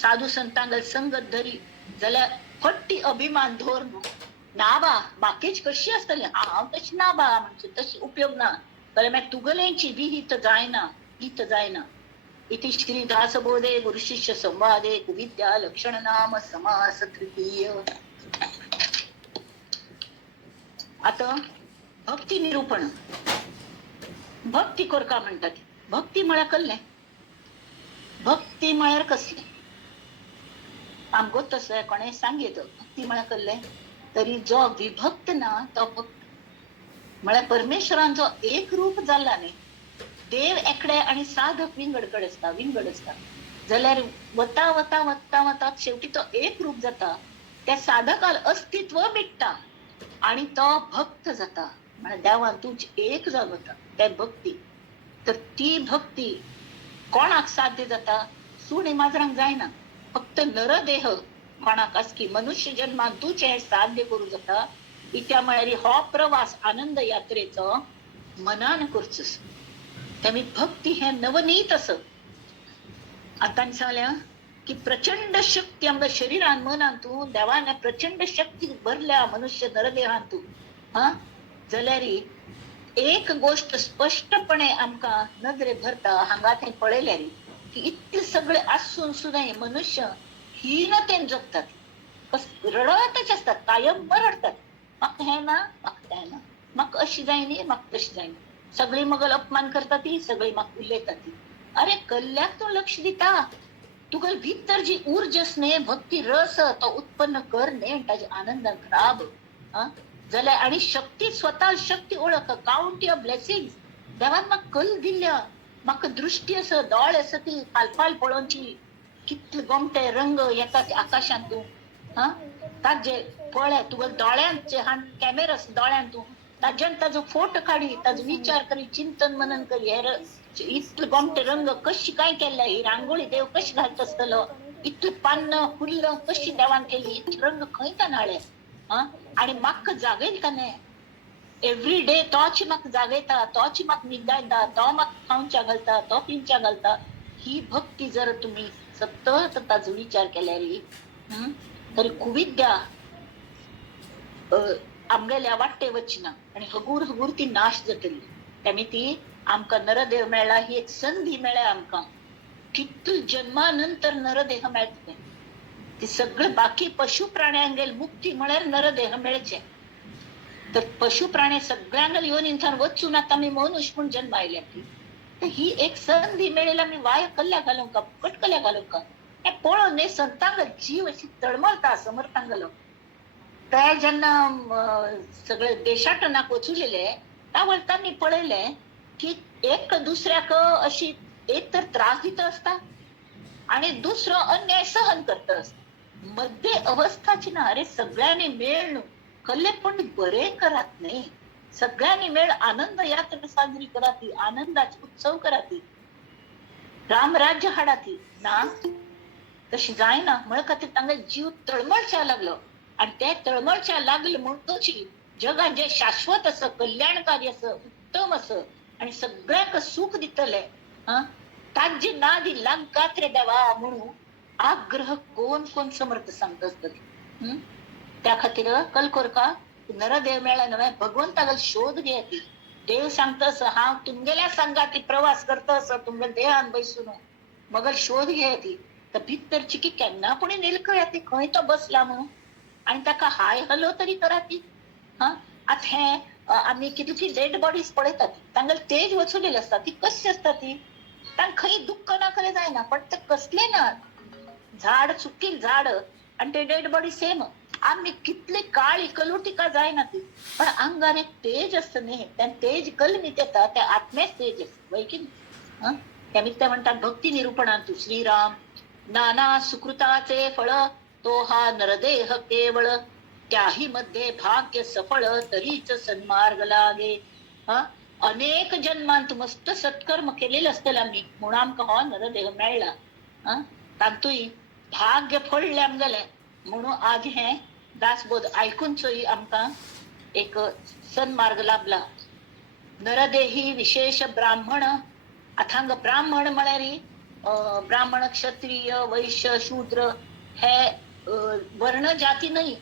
साधू संतांगल संगत धरी जाल्यार फट्टी अभिमान धोर न्हू नाबा बाकीच कशी असतली हांव तशी नाबा म्हणजे तशी उपयोग ना जाल्यार मागीर तुगलेंची बी हित जायना इति श्री दासबोधे गुरु शिष्य संवादे कुविद्या लक्षण नाम समास तृतीय. आता भक्ती निरूपण भक्ती कोरका म्हणतात भक्ती म्हळ्यार कसलें भक्ती म्हळ्यार कसलें आमगो तसं कोणें सांगीत भक्ती म्हळ्यार कसलें तरी जो विभक्त ना तो भक्त म्हळ्यार परमेश्वरान जो एक रूप जाल्ला न्ही देव एकडे आणि साधक विंगड असता जाल्यार वता वता वता वता शेवटी तो एक रूप जाता त्या साधकाल अस्तित्व मिटता आणि तो भक्त जाता म्हणजे देवान तुझ एक जाता त्या भक्ती तर ती भक्ती कोणाक साध्य जाता सुणी माजरांक जायना फक्त नरदेह कोणाक की मनुष्य जन्मान तुझे हे साध्य करू जाता इत्या म्हळ्यार हो प्रवास आनंद यात्रेचो मनान करचोस त्यामुळे भक्ती हे नवनीत असं आता सांगल्या की प्रचंड शक्ती आमच्या शरीरान मनान तू देवाने प्रचंड शक्ती भरल्या मनुष्य नरदेहान तू हा जाल्यार एक गोष्ट स्पष्टपणे आमका नजरे भरता हांगा थंय पळयल्यार की इतले सगळे आसून सुद्धा मनुष्य हीनतेन जगतात रडतच असतात कायम रडतात म्हाका हे ना म्हाका तें ना म्हाका अशी जायनी म्हाका तशी जायनी सगळी मगल अपमान करता ती सगळी म्हाका उलयता ती अरे कल्ल्याक तू लक्ष दिता तुगल भितर जी ऊर्जसने भक्ती रस तो उत्पन्न करणे ताजे आनंदान राब जाल्यार आणि शक्ती स्वतः शक्ती ओळख काउंट युअर ब्लेसिंग्स देवान म्हाका कल दिल्या म्हाका दृष्टी आसा दोळ आसा ती फालफाल पळोवची कितले गोमटे रंग येतात आकाशांत तू ताजे पळय तुगल दोळ्यांचे हान कॅमेरा दोळ्यान तू ताज्यान ताजो फोटो काढी ताजो विचार करी चिंतन मनन करी हेर इतले गोमटे रंग कशी काय केल्या ही रांगोळी देव कशी घालत असतलो इतली पान्न फुल्ल कशी देवान केली इतले रंग खंयच्यान हाडले आणि म्हाका जागयता न्ही एवरी डे तोच म्हाका जागयता तोच म्हाका न्हिदायता तो म्हाका खावच्या घालता तो पिवच्या घालता ही भक्ती जर तुम्ही सतत ताजो विचार केल्यार तरी कुविद्या आमगेल्या वाटे वचना आणि हगूर हगूर ती नाश जातली त्यामुळे ती आमका नरदेह मेळ्ळा ही एक संधी मेळ्ळ्या आमका कितले जन्मानंतर नरदेह मेळटले ती सगळे बाकी पशु प्राण्यांगेल मुक्ती म्हळ्यार नरदेह मेळचे तर पशु प्राणी सगळ्यांगेल येवन इंथान वचून आता मी मनुष्य म्हणून जन्म आयल्या ती तर ही एक संधी मेळयला मी वाया कल्ल्या घालूंक का फुकट कल्ल्या घालूंक का हे पळोवन न्ही संतांगल जीव अशी तळमळता समर्थांगलो ते जेन्ना सगळे देशाटनाक वचुलेले त्या वेळेला तांणी पळयले की एक दुसऱ्याक अशी एक तर त्रास दिता असता आणि दुसरो अन्याय सहन करता असता मध्ये अवस्थाची ना अरे सगळ्यांनी मेळ कल्ले पण बरे करात नाही सगळ्यांनी मेळ आनंद यात्रा साजरी कराती आनंदाचे उत्सव कराती रामराज्य हाडाती ना तशी जायना म्हण खातीर तांगे जीव तळमळच्या लागलो आणि ते तळमळच्या लागले म्हणून जगात जे शाश्वत असं कल्याणकारी असं उत्तम असं आणि सगळ्याक सुख दितले ताजे नादी लागतात रे देवा म्हणून आग्रह कोण कोण समर्थ सांगत असत त्या खातीर कल कोरका नरदेव मेळ्ळा नव्हे भगवंतागल शोध घेती देव सांगता असं हांव तुमगेल्या संगाती प्रवास करता असं तुमगे देहान बैसून मगल शोध घेती तर भितरची की केन्ना कोणी निलकळ येते खंय तो बसला म्हणून आणि ताका हाय हलो तरी कराती आता हे आम्ही कितली डेड बॉडीज पळयतात तांगेल तेज वचुलेली असता ती कशी असता ती तांक खंय दुःख ना खरें जायना पण ते कसले ना झाड चुकील झाड आणि ते डेड बॉडी सेम आम्ही कितले काळ इकलुटी का जायना ती पण अंगार एक तेज असतं न्ही त्या तेज कलमीत येता त्या आत्मेच तेज असत वय की त्यामुळे ते म्हणतात भक्ती निरूपणांतू श्रीराम नाना सुकृताचे फळ तो हा नरदेह केवळ त्याही मध्ये भाग्य सफळ तरीच सन्मार्ग लागे अनेक जन्मांत मस्त सत्कर्म केलेले असतील आम्ही म्हणून आमका हो नरदेह मेळ्ळा तांतूय भाग्य फळले आमगेले म्हणून आज हे दासबोध ऐकूनचोय आमकां एक सन्मार्ग लाभला. नरदेही विशेष ब्राह्मण अथांग ब्राह्मण म्हळ्यार ब्राह्मण क्षत्रिय वैश्य शूद्र हे वर्ण जाती नाही.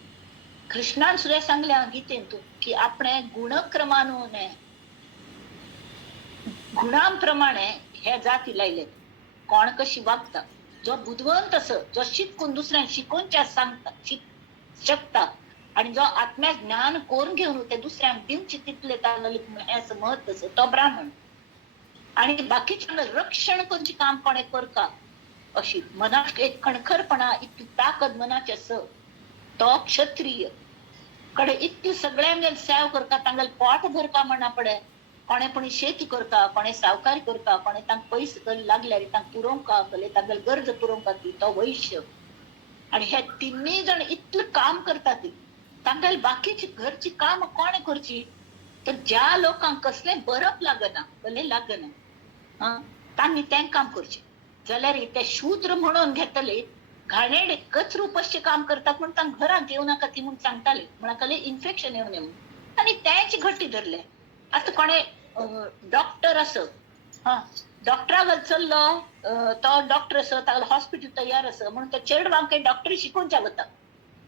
कृष्णान सुद्धा सांगल्या गीतेंतून की आपणे गुणक्रमाने गुणांप्रमाणे ह्या जाती लायले. कोण कशी वागता, जो बुद्धवंत असं, जो शिकून दुसऱ्यांना शिकवूनच्या सांगता शकता आणि जो आत्म्या ज्ञान कोण घेऊन ते दुसऱ्यांना दिवची तिथले असं महत्व तो ब्राह्मण. आणि बाकीच्या रक्षण कोणची काम कोणे करता अशी मनात एक कणखरपणा इतकी ताकद मनाची असं तो क्षत्रिय कडे इतकी सगळ्यांना सेव करता. तांगल पोट भरता म्हणा पडे. कोणे पण शेती करता, कोणे सावकारी करता, कोणे तांक पैसे लागल्यार तांक पुरोवका भले तांगल गरज पुरोवका ती तो वैश्य. आणि हे तिन्ही जण इतकं काम करतात तांगल बाकीची घरची काम कोणे करची तर ज्या लोकांक कसले बरप लागना भले लागना तांनी तें काम करचे जाल्यार ते शूद्र म्हणून घेतले घाणेडे कचरूपशे काम करतात म्हणून तांक घरात येऊ नका ती म्हणून सांगताले म्हणाकले इन्फेक्शन येऊ नये म्हणून. आणि त्याची घट्टी धरले. आता कोणे डॉक्टर असं डॉक्टरागल चल्लो तो डॉक्टर असं तागल हॉस्पिटल तयार असं म्हणून तो चेडवांक डॉक्टरी शिकूनच्या वता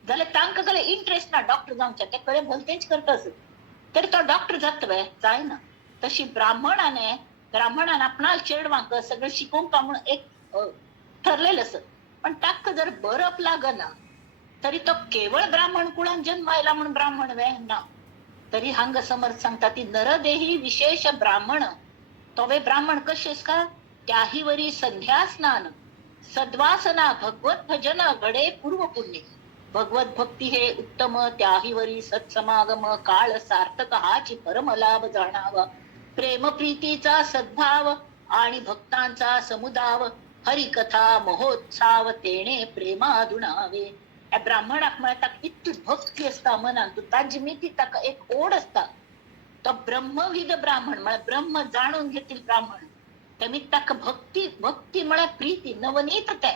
जाल्यार तांकां कले इंटरेस्ट ना डॉक्टर जावच्या ते कळे भलतेच करता असं तरी तो डॉक्टर जातवे जायना. तशी ब्राह्मणान आपणा चेडवांक सगळं शिकोवपा म्हणून एक ठरलेलं असं. पण ताका जर बरप लागना तरी तो केवळ ब्राह्मण कुळान जन्म आयला म्हणून ब्राह्मण वे ना. तरी हांग समर्थ सांगता ती नरदेही विशेष ब्राह्मण तोवे ब्राह्मण कशेस का त्याही वरी संध्या स्नान सद्वासना भगवत भजन घडे पूर्व पुण्य. भगवत भक्ती हे उत्तम त्याही वरी सत्समागम काळ सार्थक हाची परम लाभ जाणावा. प्रेम प्रीतीचा सद्भाव आणि भक्तांचा समुदाव हरिकथा महोत्साव तेणे प्रेमादुणावे. या ब्राह्मणाक म्हणतात इतकी भक्ती असता मनात ताजी मिती ताका एक ओढ असता. तो ब्रह्मविद ब्राह्मण म्हणजे ब्रह्म जाणून घेतील ब्राह्मण त्यामी ताका भक्ती म्हळ्यार प्रीती नवनीत ते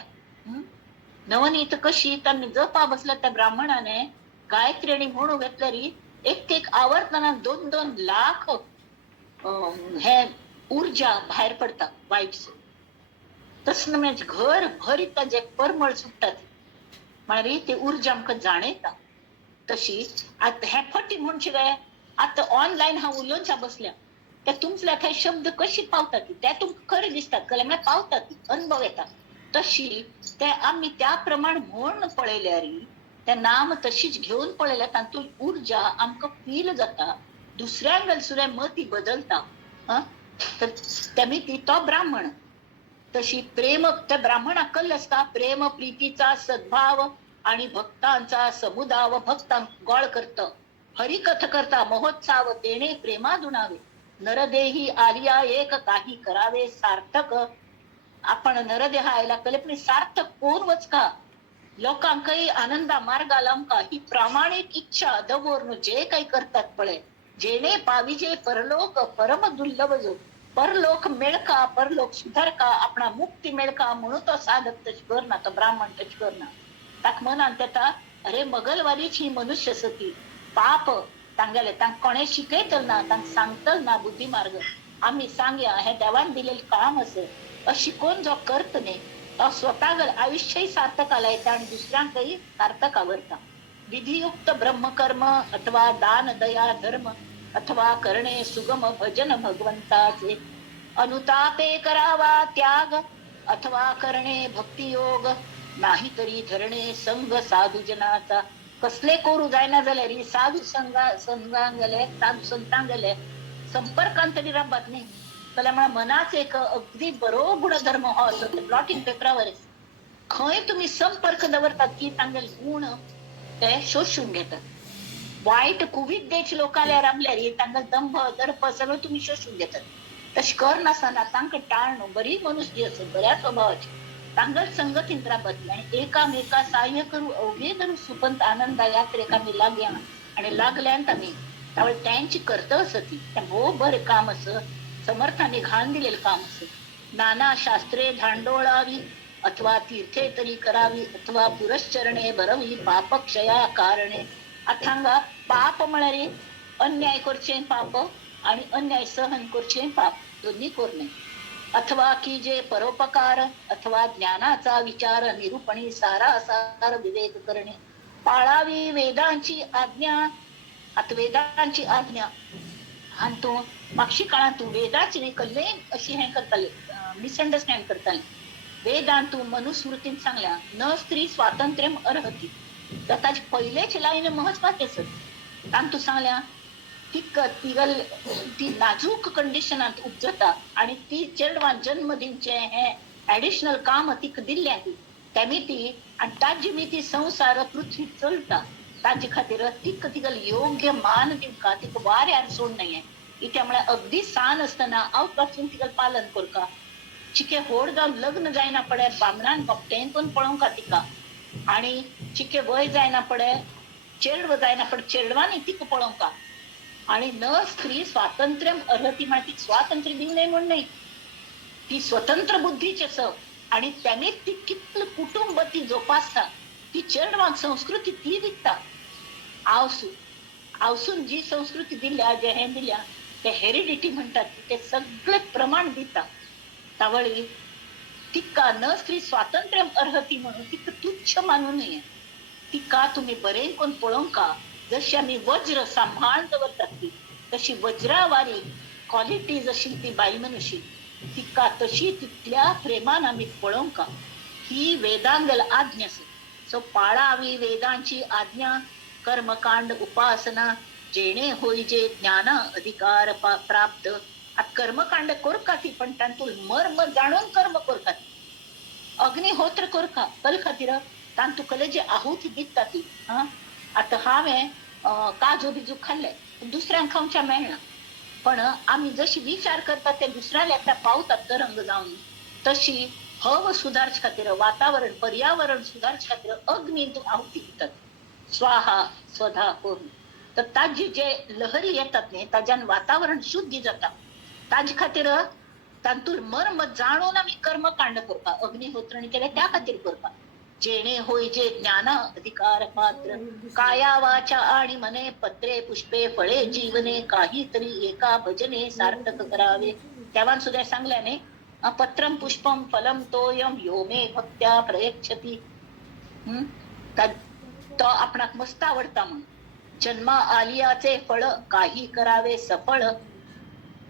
नवनीत कशी त्यांनी जपा बसल्या त्या ब्राह्मणाने गायत्री म्हणून घेतल्यारी एक आवर्तना 2-2 लाख हे ऊर्जा बाहेर पडता वाईट. तसं म्हणजे घर भरीत जे परमळ सुटतात म्हळ्यार ती ऊर्जा आमकां जाणयता. तशी आता हे फटी म्हणचे काय आता ऑनलाईन हा उलोवच्या बसल्या त्या तुमच्या काही शब्द कशी पावतात त्या तुमकां खरे दिसतात कले म्हळ्यार पावतात अनुभव येतात. तशी ते आम्ही त्याप्रमाणे म्हणून पळयल्यार त्या नाम तशीच घेऊन पळयल्यात आणि ती ऊर्जा आमकां फील जाता दुसऱ्यांक सुद्धा मती बदलता. तर त्यामी ती तो ब्राह्मण. तशी प्रेम त्या ब्राह्मणाक कल्ल असता प्रेम प्रीतीचा सद्भाव आणि भक्तांचा समुदाव भक्तांक गोळ करता हरिकथ करता महोत्साव तेणे प्रेमादुणावे. नरदेही आलिया एक काही करावे सार्थक. आपण नरदेह आयला कल्पने सार्थक कोण का लोकांकही आनंदा मार्गाला आमका ही प्रामाणिक इच्छा दवरून जे काही करतात पळे जेणे पाविजे परलोक परम दुर्लभ जो परलोक मेळका परलोक सुधारका आपणा मुक्ती मेळका म्हणून तो साधक तश करना तो ब्राह्मण तश करना. ताक मनान तेता अरे मगलवारीच ही मनुष्य सती पाप तांगेले तांक कोणे शिकयतल ना तांक सांगतल ना बुद्धी मार्ग आम्ही सांगया हे देवान दिलेले काम असं अशी कोण जो करत नाही तो स्वतः आयुष्यही सार्थक आलायता आणि दुसऱ्यांकही सार्थक आवडता. विधियुक्त ब्रह्मकर्म अथवा दान दया धर्म अथवा करणे सुगम भजन भगवंताचे अनुतापे करावा त्याग अथवा करणे भक्तियोग नाही तरी धरणे संघ साधुजनाचा. कसले करू जायना जाल्यार साधू संघांक गेले साधू संतांक गेले संपर्कांत तरी राबत नाही जाल्यार मनाचे एक अगदी बरो गुणधर्म हो असो प्लॉटिंग पेपरावर खंय तुम्ही संपर्क दवरतात की तांगेले गुण ते शोषून घेतात. वाईट कुविद्येचे लोकांना राबल्यार तांगेले दंभ दर्प सगळं तुम्ही शोषून घेतात. तशी कर नसताना तांकां टाळणं बरी मनुष्य असत बऱ्या स्वभावाची तांगल संगतीत राबतली आणि एकामेका सहाय्य करू अवघे धरू सुपंत आनंदा यात्रेक आम्ही लाग्या आणि लागल्यान आम्ही त्यावेळी त्यांची कर्तव्य सती त्या भो बरे काम असं समर्थाने घाण दिलेलं काम असं. नाना शास्त्रे धांडोळावी अथवा तीर्थे तरी करावी अथवा पुरश्चरणे बरवी पापक्षया कारणे. आता हांगा पाप म्हळ्यार अन्याय करचे पाप आणि अन्याय सहन करचे पाप दोन्ही करणे. अथवा की जे परोपकार अथवा ज्ञानाचा विचार निरूपणी सारासार विवेक करणे. पाळावी वेदांची आज्ञा. आता वेदांची आज्ञा आणि तो मागची काळात तू वेदाची कल्ले अशी हे करताले मिसअंडरस्टँड करताले. वेदांतू मनुस्मृतीन सांगल्या न स्त्री स्वातंत्र्य अर्हती. तर ताची पहिलेच लाईन महत्वाचेच तांतू सांगल्या ती नाजूक कंडिशनात उपजता आणि ती चेडवान जन्म दिवचे हे ऍडिशनल काम तीक दिल्ल्या त्यामी ती आणि ताजी मी ती संसार पृथ्वी चलता ताजे खातीर तीक तिगल योग्य मान दिवका तीक वाऱ्यार सोड नाहीये. त्यामुळे अगदी सान असताना अवपासून तिगल पालन करका. चिके होड जाऊन लग्न जायना पडे बामणान बापटेन पण पळोवका तिका आणि चिके वय जायना पडे चेडव जायना पडे चेडवानी तीक पळोवका. आणि न स्त्री स्वातंत्र्य अर्हती म्हणजे ती स्वातंत्र्य दिव नाही म्हणून नाही. ती स्वतंत्र बुद्धीचे स आणि त्याने ती कितलं कुटुंब ती जोपासता. ती चेडवाक संस्कृती ती दिसता. आवसून जी संस्कृती दिल्या जे हे दिल्या ते हेरिडिटी म्हणतात ते सगळे प्रमाण दिता. त्यावेळी तिका न स्त्री स्वातंत्र्य अर्हती म्हणून तिक तुच्छ मानू नये. तिका तुम्ही बरे कोण पळोवका. जशी आम्ही वज्र सांभाळून दवरतात ती तशी वज्रावारी क्वालिटी जशी ती बाई मनुष्य तिका तशी तिथल्या प्रेमान आम्ही पळोवका. ही वेदांगल आज्ञा सो पाळावी वेदांची आज्ञा. कर्मकांड उपासना जेणे होईजे ज्ञान अधिकार प्राप्त. कर्मकांड करका ती पण तांतून मर्म जाणून कर्म करका ती. अग्निहोत्र करका कल खातीर तांतू कले जे आहुती दिता ती. आता हांवें काजू बिजू खाल्ले दुसऱ्यांक खावच्या मेळना पण आम्ही जशी विचार करतात ते दुसऱ्याला एकदा पावतात तरंग जाऊन तशी हव सुधारच खातीर वातावरण पर्यावरण सुधारच खातीर अग्नीत आहुती दितात. स्वाहा स्वधा होम. तर ताजी जे लहरी येतात न्ही ताज्यान वातावरण शुद्धी जाता. ताजे खातीर तांतून मर्म जाणून आम्ही कर्मकांड करता. अग्निहोत्रणी केले त्या खातीर करता जेणे होईजे ज्ञान अधिकार पात्र. काया वाचा आणि मने पत्रे पुष्पे फळे जीवने काहीतरी एका भजने सार्थक करावे. तेव्हा सुद्धा सांगल्याने पत्रम पुष्पम फलम तोयम यो मे भक्त्या प्रयच्छती. तो आपणाक मस्त आवडता म्हणून. जन्मा आलियाचे फळ काही करावे सफळ.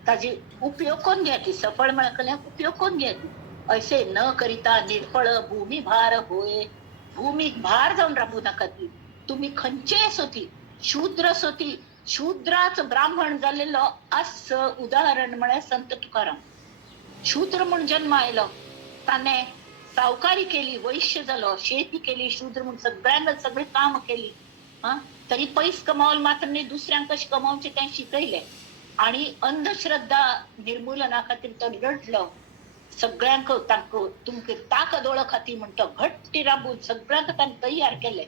ताजी उपयोग कोण घ्यायची सफळ म्हणल्या उपयोग कोण घ्यायची. ऐसे न करिता निर्फळ भूमी भार होय. भूमी भार जाऊन राबू नका ती. तुम्ही खंचेस होती शूद्र होती. शूद्राच ब्राह्मण झालेलो असं उदाहरण म्हणे संत तुकाराम. शूद्र म्हणून जन्म आयलो त्याने सावकारी केली वैश्य झालो शेती केली शूद्र म्हणून सगळ्यांना सगळे काम केली. तरी पैस कमावल मात्र नाही दुसऱ्यांक कशी कमावचे ते शिकयले आणि अंधश्रद्धा निर्मूलना खातीर तो लढलो. सगळ्यांक तुमके ताकद ओळखाती म्हणतो घट्टी राबून सगळ्यांक ताणें तयार केले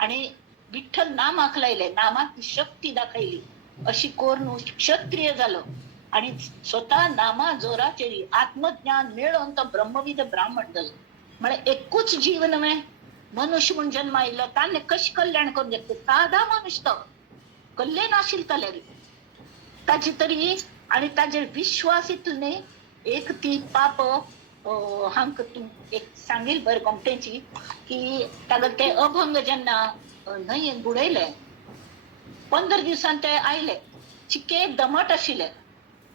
आणि विठ्ठल नामाक लायले. नामात शक्ती दाखयली अशी कोरून क्षत्रिय झालो आणि स्वतः नामा जोराचेरी आत्मज्ञान मिळवून तो ब्रह्मविद ब्राह्मण झालो. म्हणजे एकूच जीव नव्हे मनुष्य म्हणून जन्म आयलो ताने कशी कल्याण करून घेतले. साधा मनुष्य तो कल्ले नाशील ताले ताची तरी आणि ताजे विश्वास इतले एक ती पाप हांक एक सांगील बर गोमटेची की तागल ते अभंग जेन्ना न्हंय बुडयले 15 दिवसांनी ते आयले चिके दमट आशिल्ले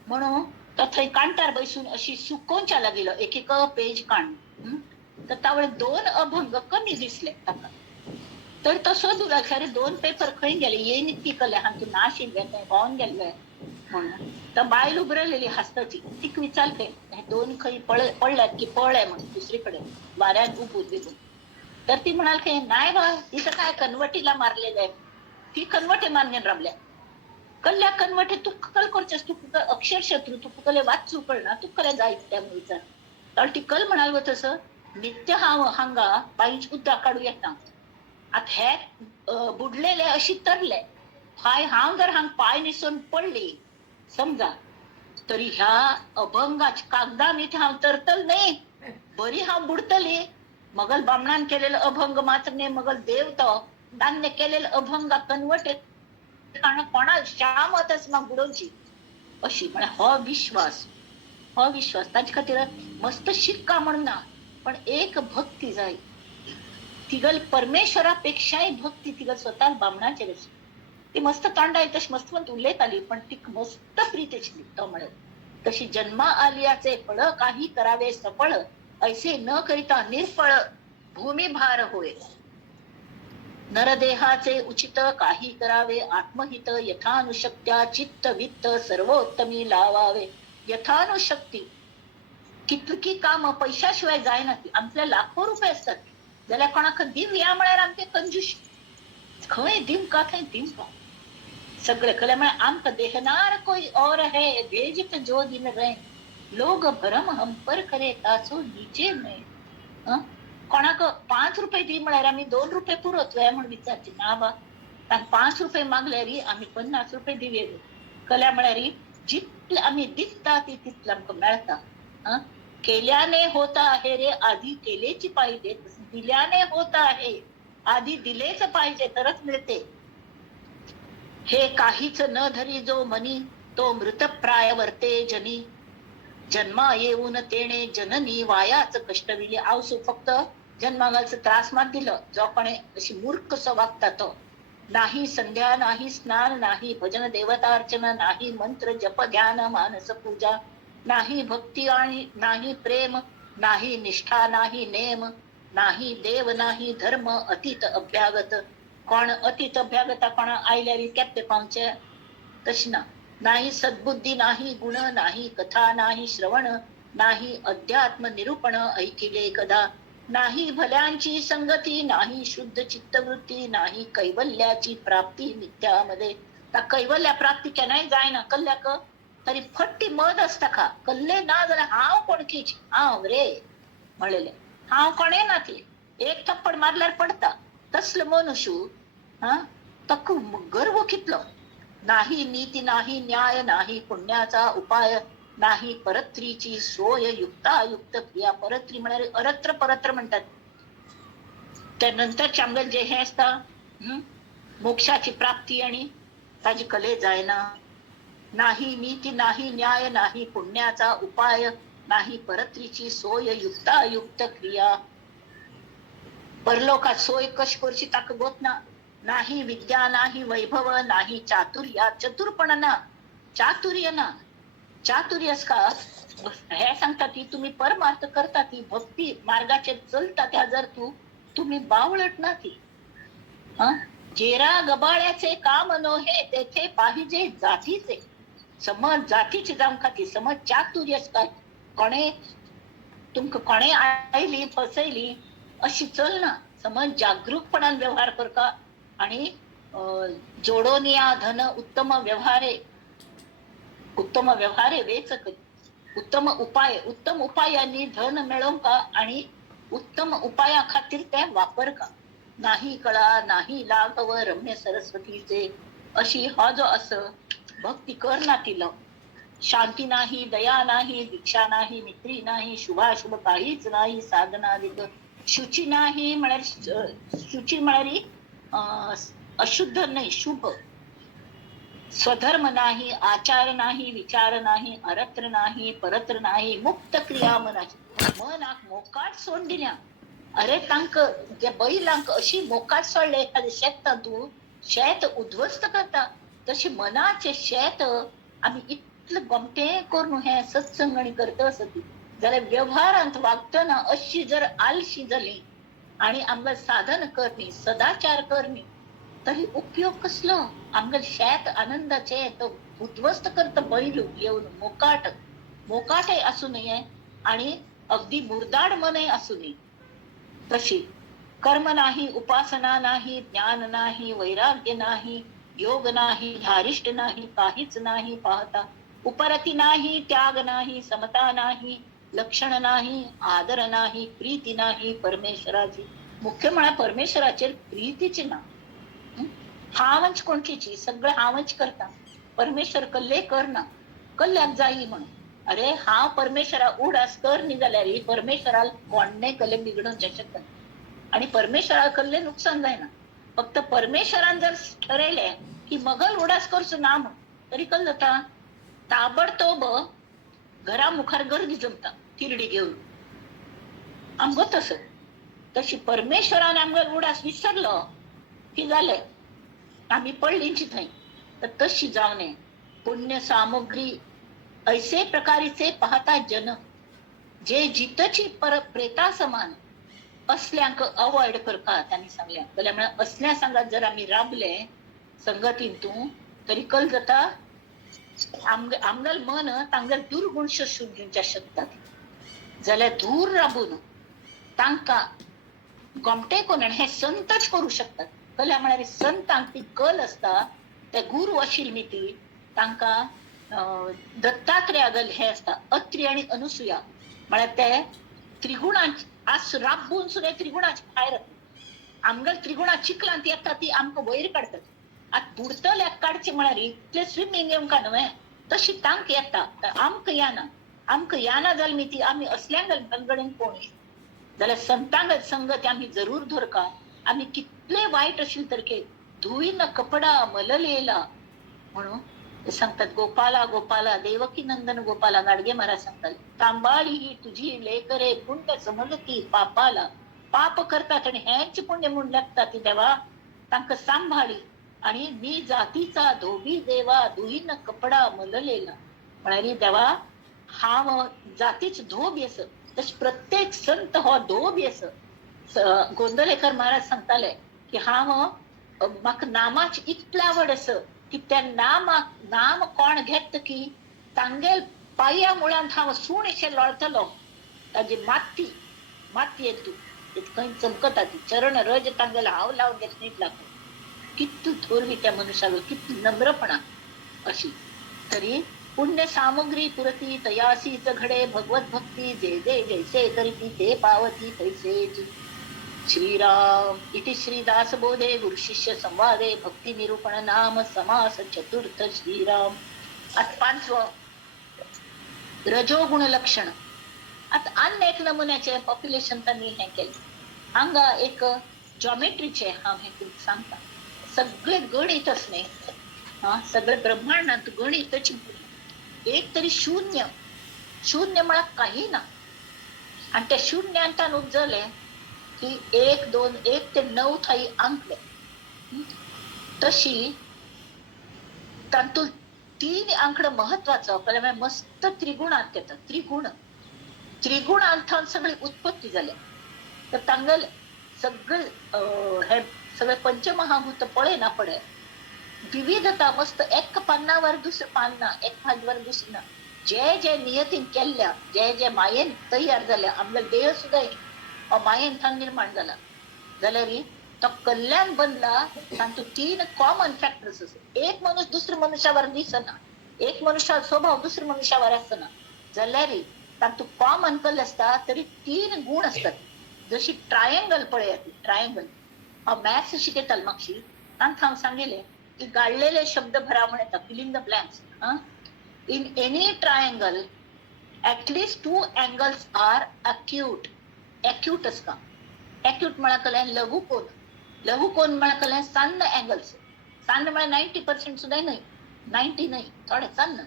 म्हणून तो थंय कांटार बसून अशी सुकोवच्या लागिलो एक एक पेज काण. तर त्यावेळी 2 अभंग कमी दिसले ताका. तर तो सोदू लागले 2 पेपर खंय गेले येयन ती कले हांतून नाशिल्ले ते भोंवन गेल्ले म्हणून. तर बायल उबरलेली हसताची तीक विचारते हे 2 खंय पडल्यात की पळ्ळे म्हणून दुसरीकडे वाऱ्यात उबून बिबून. तर ती म्हणाल की नाही बा तिथं काय कन्वटीला मारलेले ती कन्वटे मारण्यान राबल्या. कल्ल्या कन्वटे तू कल करचेस तू अक्षरशत्रू तू कले वाचू कळना तू कले जायच त्या विचार. तर ती कल म्हणाल तसं नित्य हांगा बाईच उद्दा काढू येता. आता हे बुडलेले अशी तरले हाय हांव जर हांग पाय निसून पडली समजा तरी ह्या अभंगाच्या कागदान इथे हांव तरतल नाही बरी हांव बुडतली. मगल बामणान केलेलं अभंग मात्र ने मगल देव तो तान्ने केलेलं अभंगा कन्वर्ट कोणा शामतच म्हाका बुडोवची अशी. म्हळ्यार हो विश्वास ताचे खातीर मस्त शिक्का म्हणून ना, पण एक भक्ती जाय. तिगल परमेश्वरापेक्षाय भक्ती तिगल स्वता बामणाचेर आशी. ती मस्त तोंडाय तशी मस्त म्हणत उलयताली, पण ती मस्त प्रीत आशिल्ली तो म्हणत. तशी जन्मा आलियाचे फळ काही करावे सफळ, ऐसे न करिता निर्फळ भूमी भार होय. नरदेहाचे उचित काही करावे आत्महित, यथानुशक्त्या चित्त वित्त सर्वोत्तमी लावावे. यथानुशक्ती कितकी काम पैशाशिवाय जायना ती. आमचे लाखो रुपये असतात, जाल्यार कोणाक दिवया म्हळ्यार आमचे कंजूश. खंय दिवका थंय दिवका सगळे कले. म्हळ्यार आमकां देहनार कोई और है, भेजित जो दिन रहे, लोग भरम हम पर करे तासो नीचे में. कोणाक 5 रुपये दी म्हळ्यार आमी 2 रुपये पुरो तुवें म्हण विचारची ना बा. तांकां 5 रुपये मागल्यार आमी 50 रुपये दिवे कल्या म्हळ्यार जितले आमी दिसता ती तितले आमकां मेळता. केल्याने होता आहे रे, आधी केलेची पाहिजे. दिल्याने होता आहे, आधी दिलेच पाहिजे तरच मिळते. हे काहीच न धरी जो मनी, तो मृतप्राय वर्ते जनी. जन्मा येऊन तेणे जननी वायाच कष्टविले. आवसू फक्त जन्मागाचं त्रास मात दिलं. जो कोणी अशी मूर्ख सो वागता तो. नाही संध्या, नाही स्नान, नाही भजन देवतार्चन, नाही मंत्र जप ध्यान मानस पूजा, नाही भक्ती आणि नाही प्रेम, नाही निष्ठा, नाही नेम, नाही देव, नाही धर्म, अतीत अभ्यागत. कोण अतीत अभ्यागता कोणा आयल्यारी केप्पे पावचे तशी ना. नाही सद्बुद्धी, नाही गुण, नाही कथा, नाही श्रवण, नाही अध्यात्म निरूपण ऐकिले कदा, नाही भल्यांची संगती, नाही शुद्ध चित्तवृत्ती, नाही कैवल्याची प्राप्ती नित्यामध्ये. कैवल्या प्राप्ती केन्नाय जायना. कल्ल्याक तरी फट्टी मद असता का कल्ले ना जाल्यार हांव कोणकीच हांव रे म्हणलेले. हांव कोणे ना ती. एक थप्पड मारल्यार पडता तसलं मनुष्य. तक गर्व कितलो. नाही नीती, नाही न्याय, नाही पुण्याचा उपाय, नाही परत्रीची सोय, युक्तायुक्त क्रिया. परत्री म्हणाले अरत्र परत्र म्हणतात. त्यानंतर चांगल जे हे असता मोक्षाची प्राप्ती आणि ताजी कले जायना. नाही नीती, नाही न्याय, नाही पुण्याचा उपाय, नाही परत्रीची सोय, युक्तायुक्त क्रिया. परलोकात सोय कशी करची ताका गोतना. नाही विद्या, नाही वैभव, नाही चातुर्य. चतुरपणा ना, चातुर्य ना. चातुर्यस का हे सांगता ती तुम्ही परमार्थ करता ती भक्ती मार्गाचे चलता त्या जर तुम्ही बावळट ना ती. जेरा गबाळ्याचे काम नोहे तेथे पाहिजे जातीचे. समज जातीची जाऊन खाती समज चातुर्यस का कोणे तुमक कोणे आयली फसयली अशी चल ना. समज जागरूकपणान व्यवहार करता आणि जोडोनिया धन उत्तम व्यवहारे वेचक. उत्तम उपायांनी धन मिळवका आणि उत्तम उपाया खातीर ते वापर का. नाही कळा, नाही लाघव रम्य सरस्वतीचे. अशी हा जो असं भक्ती कर ना तिला. शांती नाही, दया नाही, दीक्षा नाही, मित्री नाही, शुभाशुभ काहीच नाही, साधनादिक शुची नाही. म्हळ्यार शुची म्हळ्यार अशुद्ध नाही, शुभ. स्वधर्म नाही, आचार नाही, विचार नाही, अरत्र नाही, परत्र नाही, मुक्त क्रिया मनाची. मनाक मोकाट सोड दिल्या. अरे तांक त्या बैलांक अशी मोकाट सोडले. एखादे शेत तू शेत उद्ध्वस्त करता तशी मनाचे शेत आम्ही इतलं गोमटे करून हे सत्संगणी करता असती जाल्यार व्यवहारांत वागतना अशी जर आलशी झाली आणि आमकां साधन करणी, सदाचार करणी, तरी उपयोग कसलो. आमकां शेत आनंदाचे तो उद्ध्वस्त करता बैल येऊन. मोकाटय असू नये आणि अगदी मुरदाड मनय असू नये. तशी कर्म नाही, उपासना नाही, ज्ञान नाही, वैराग्य नाही, योग नाही, धारिष्ट नाही, काहीच नाही पाहता. उपरती नाही, त्याग नाही, समता नाही, लक्षण नाही, आदर नाही, प्रीती नाही परमेश्वराची. मुख्य म्हणा परमेश्वराचेर प्रीतीची ना. हावंच कोणकीची सगळं हावंच करता. परमेश्वर कल्ले करना, कल्ल्याक जाई म्हणून. अरे हा परमेश्वरा उडास कर निघाल्या रे परमेश्वराला कोणने कले बिघडून शकत आणि परमेश्वरा कडले नुकसान जायना. फक्त परमेश्वरान जर ठरवले की मगल उडास करचो ना तरी कल जाता ताबडतोब घरा मुखार गर्दी जमता तिरडी घेऊन आमगो तस. तशी परमेश्वरान आमगल उडास विसरलो की झाले आम्ही पडलींची थंय. तर तशी जाऊ नये. पुण्य सामग्री ऐसे प्रकारीचे पाहता जन जे जितची पर प्रेता समान असल्यांक अवॉइड करता त्यांनी सांगल्या. त्यामुळे असल्या सांगात जर आम्ही राबले संगतींतून तरी कल जाता आमगल मन तांगल दुर्गुण शोषून घेवच्या शकतात. जाल्यार दूर राबून तांका गोमटे कोण हे संतच करू शकतात. कल्या म्हणारी संतांक ती कल असता त्या गुरु अशील ती तांका दत्तात्रेयागल हे असता अत्री आणि अनुसूया म्हळ्यार ते त्रिगुणांची आज राबून सुद्धा त्रिगुणाची भायर आमगल त्रिगुणा चिकलांत येता ती आमकां वयर काडतात. आता बुडतल काडचे म्हळ्यार इतले स्विमींग येवंका न्हय तशी तांक येता आमकां याना जाली ती आमी असल्यांगल भानगडीन कोण जाल्यार संतांगल संगत आम्ही जरूर धरका. आम्ही कितले वाईट असेल तर के धुईन कपडा मललेला म्हणून ते सांगतात गोपाला गोपाला देवकी नंदन गोपाला गाडगे महाराज सांगतात तांबाळी ही तुझी लेकरे पुण्य समजती पापाला पाप करतात आणि ह्यांची पुण्य म्हणून लागतात ती देवा तांक सांभाळी आणि मी जातीचा धोबी देवा धुईन कपडा मललेला म्हणाली देवा हा जातीच धोब येस तस प्रत्येक संत हो धोब येस. गोंदलेकर महाराज सांगताले की हा म्हाका नामाची इतली आवड आस की त्या नाम कोण घेत की तांगेल पाया मुळांत हांव सुणशे लोळतलो ताजी माती येतू खंय चमकता ती चरण रज तांगेल हांव लावन घेत नीट लागतो. किती थोरवी त्या मनशावर किती नम्रपणा अशी. तरी पुण्य सामग्री पुरती तयासीच घडे भगवत भक्ती जे जे जैसे करीती ते पावती तैसे. श्रीराम इति श्रीदास बोधे गुरु शिष्य संवादे भक्ती निरूपण नाम समास चतुर्थ श्रीराम. आता पाचवं रजोगुण लक्षण. आता अन्य एक नमुन्याचे पॉप्युलेशन त्यांनी हे केले. हांगा एक जॉमेट्रीचे हा हे सांगता सगळे गणितच नाही सगळे ब्रह्मांडात गणितच एक तरी शून्य मला काही ना आणि त्या शून्यांतान उपजले की 1 2 1 ते 9 थाई अंक तशी तांतून 3 आंकड महत्वाचं आपल्याला मस्त त्रिगुणात येतात. त्रिगुणांतान सगळी उत्पत्ती झाल्या. तर तांगल सगळे हे सगळे पंचमहाभूत पळे ना पडे विविधता मस्त एक पानावर दुसरं पान एक भागवर दुसरं जे जे नियतीन केल्या जे जे मायेन तयार झाल्या आमला देह सुद्धा मायेन थान निर्माण झाला जाल्यार तो कल्याण बनला तांतू 3 कॉमन फॅक्टर्स असत. एक मनुष्य दुसऱ्या मनुष्यावर दिसना एक मनुष्याचा स्वभाव दुसऱ्या मनुष्यावर असना जाल्यार तांतू कॉमन कल असता तरी 3 गुण असतात. जशी ट्रायंगल पळयात ट्रायंगल मॅथ्स शिकयताल मागशी तांत हांव सांगिल्लें की गाळलेले शब्द भरा म्हण येता filling the blanks. In any triangle at least 2 angles are acute असता. acute म्हणा कलें लघु कोण म्हणा कलें सन्न एंगल्स सन्न म्हणा 90% सुद्धा नाही 90 नाही थोडे सन्न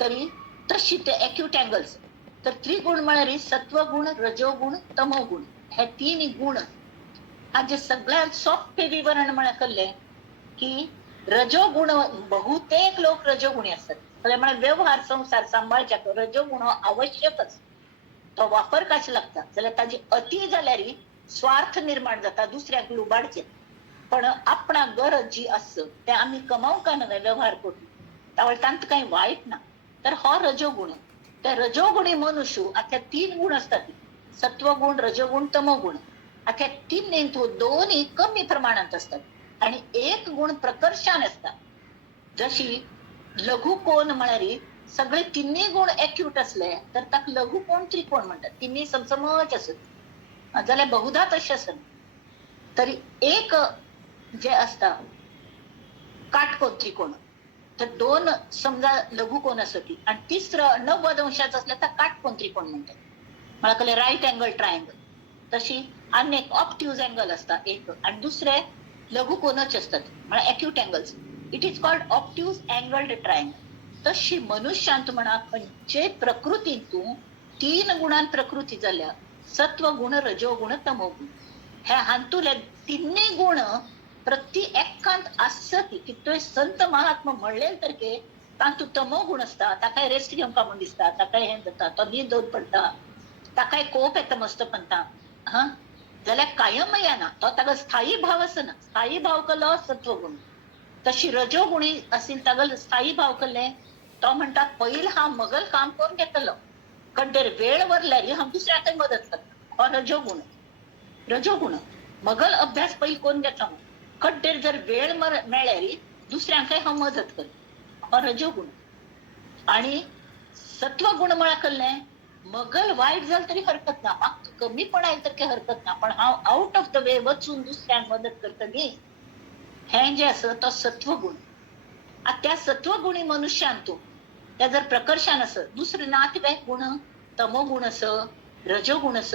तरी तशी ते acute एंगल्स. तर त्रिगुण म्हळ्यार सत्वगुण रजोगुण तमोगुण हे 3 गुण आज सगळ्यात सोपे विवरण म्हणा कल्ले की रजोगुण बहुतेक लोक रजोगुणी असतात. त्यामुळे व्यवहार संसार सांभाळच्या रजोगुण आवश्यकच तो वापर कशा लागतात जाल्यार ताजी अति जाल्यार स्वार्थ निर्माण जाता दुसऱ्याक लुबाडचे. पण आपणा गरज जी असत ते आम्ही कमावका नव्हे व्यवहार करून त्यावेळी तांत काही वाईट ना. तर हो रजोगुण त्या रजोगुणी मनुष्य अख्या 3 गुण असतात सत्वगुण रजोगुण तमोगुण अख्या 3 दोन्ही कमी प्रमाणात असतात आणि 1 गुण प्रकर्षान असतात. जशी लघु कोण म्हणारी सगळे 3 गुण एक्यूट असले तर ताक लघु कोण त्रिकोण म्हणतात. 3 समसमच असत जाल्यार बहुधा तशें असत. तरी एक जे असता काटकोण त्रिकोण तर 2 समजा लघुकोन असती आणि तिसरं 90 अंशाचं असलं तर काटकोन त्रिकोण म्हणतात. मला कळलं राईट अँगल ट्रायंगल. तशी अन्य एक ऑप्ट्यूज अँगल असतात एक आणि दुसरे लघुकोनच असतात म्हणजे acute angles. It is called obtuse angled triangle. तशी मनुष्यांत म्हणा खंयचे प्रकृतीतून 3 गुणांत प्रकृती जाल्या सत्व गुण रजोगुण तमोगुण. ह्या हांतुले तिन्ही गुण प्रति एकांत आसती की तो संत महात्मा म्हणले तर के तांतू तमो गुण असता ताकाय रेस्ट घेऊन का म्हण दिसता ताकाय हे जाता तो न्हीद दोन पडता ताकाय कोप येता मस्त पंता हा जाल्यार कायम येना तो ताका स्थायी भाव असना. स्थायी भाव केलो सत्वगुण. तशी रजोगुणी असेल ताका स्थायी भाव केले तो म्हणटा पहिले हा मगल काम करून घेतलो कड्डेर वेळ वरल्यारी हांव दुसऱ्याक मदत करता हो रजोगुण. रजोगुण मगल अभ्यास पहिले कोण घेता कड्डेर जर वेळ मेळ्यारी दुसऱ्यांक हांव मदत करता हो रजोगुण. आणि सत्वगुण म्हळ्यार कसलें मगल वाईट जाल तरी हरकत ना म्हाका कमीपण आयले तर हरकत ना पण हांव आउट ऑफ द वे वचून दुसऱ्यांक मदत करतली हें जें आसा तो सत्वगुण. आता त्या सत्वगुणी मनुष्यांतून त्या जर प्रकर्षान असत दुसरे नातेवाईक गुण तमोगुण अस रजोगुण अस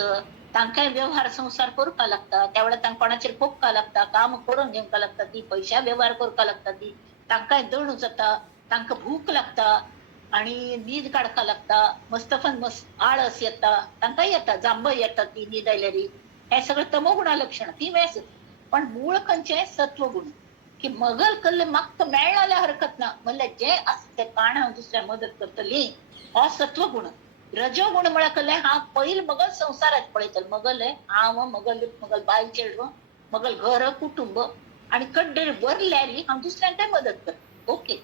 तांकांय व्यवहार संसार करूका लागता त्या वेळार तांकां कोणाचेर पोगका लागता काम करून घेवका लागता ती पैशा व्यवहार करका लागता ती तांकांय दण जाता तांकां भूक लागता आणि न्हीद काडका लागता मस्तफन आळस येता तांकांय येता जांब येता ती न्हीद आयल्यारी हे सगळं तमोगुणा लक्षण ती वेस. पण मूळ खंयचें सत्वगुण की मगल कल्ले म्हाका मेळना जाल्यार हरकत ना म्हणल्यार जे आसा ते कारण हांव दुसऱ्यांक मदत करतली हो सत्वगुण. रजोगुण म्हळ्यार कसलें हांव पयलीं मगल संवसारांत पळयतलें मगल हांव मगल मगल बायल चेडूं मगल घर कुटुंब आणि कड्डेर वरल्यारी हांव दुसऱ्यांकय मदत करता ओके.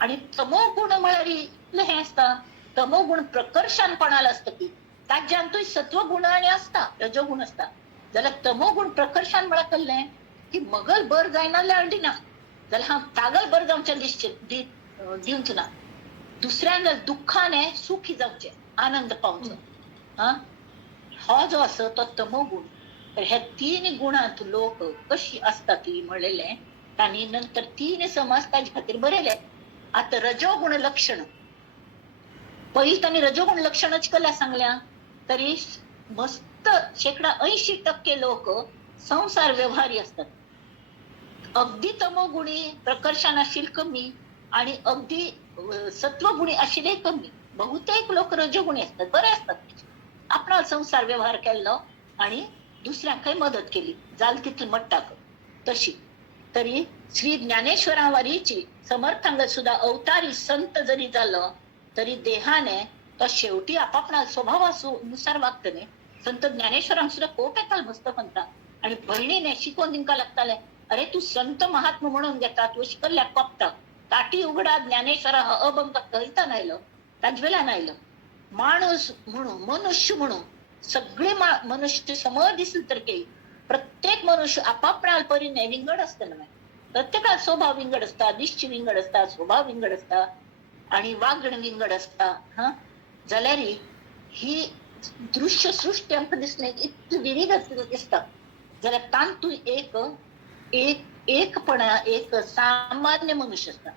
आणि तमोगुण म्हळ्यार हें आसता तमोगुण प्रकर्षान कोणाला असता की ताज्यांतूय सत्वगुण आणि असता रजोगुण असता जाल्यार तमोगुण प्रकर्षान म्हळ्यार कसलें की मगल बर जायना जाल्यार अडीना जाल्यार हांव तागल बर जावचें दिवचो ना दुसऱ्यांक दुःखाने सुखी जावचें आनंद पावचो हा हो जो आसा तो तमोगुण. तर हे 3 गुणांत लोक कशी असता ती म्हणलेलें तांणी नंतर 3 समाज ताजे खातीर बरयले. आता रजोगुण लक्षण पहिले तांणी रजोगुण लक्षणच केल्या सांगल्या तरी मस्त 80% लोक संसार व्यवहारी असतात. अगदी तमोगुणी प्रकर्षान आशिल कमी आणि अगदी सत्वगुणी आशिले कमी. बहुतेक लोक रजोगुणी असतात बरे असतात आपला संसार व्यवहार केलो आणि दुसऱ्यांकय मदत केली जाल तितली मट्टाक. तशी तरी श्री ज्ञानेश्वरावरीची समर्थांग सुद्धा अवतारी संत जरी जालो तरी देहाने तो शेवटी आपापला स्वभावानुसार वागतले. संत ज्ञानेश्वरांक सुद्धा कोप येताल मस्त म्हणता आणि बहिणीने शिकवून दिवका लागताले अरे तू संत महात्मा म्हणून घेता तू शिकल्ल्या कोपता ताटी उघडा ज्ञानेश्वरा हा अभंग कविता नायलो ताजवेला नायलो. माणूस म्हणून मनुष्य म्हणून सगळे मनुष्य समोर दिसले तर काही प्रत्येक मनुष्य आपापल्या परीने विंगड असतं ना प्रत्येकाला स्वभाव विंगड असता दिश्ची विंगड असता स्वभाव विंगड असता आणि वागण विंगड असता हा जाल्यार ही दृश्य सृष्टी आमकां दिसणे इतकी विविध दिसता जाल्यार तांतूय एकपणा एक सामान्य मनुष्य असता.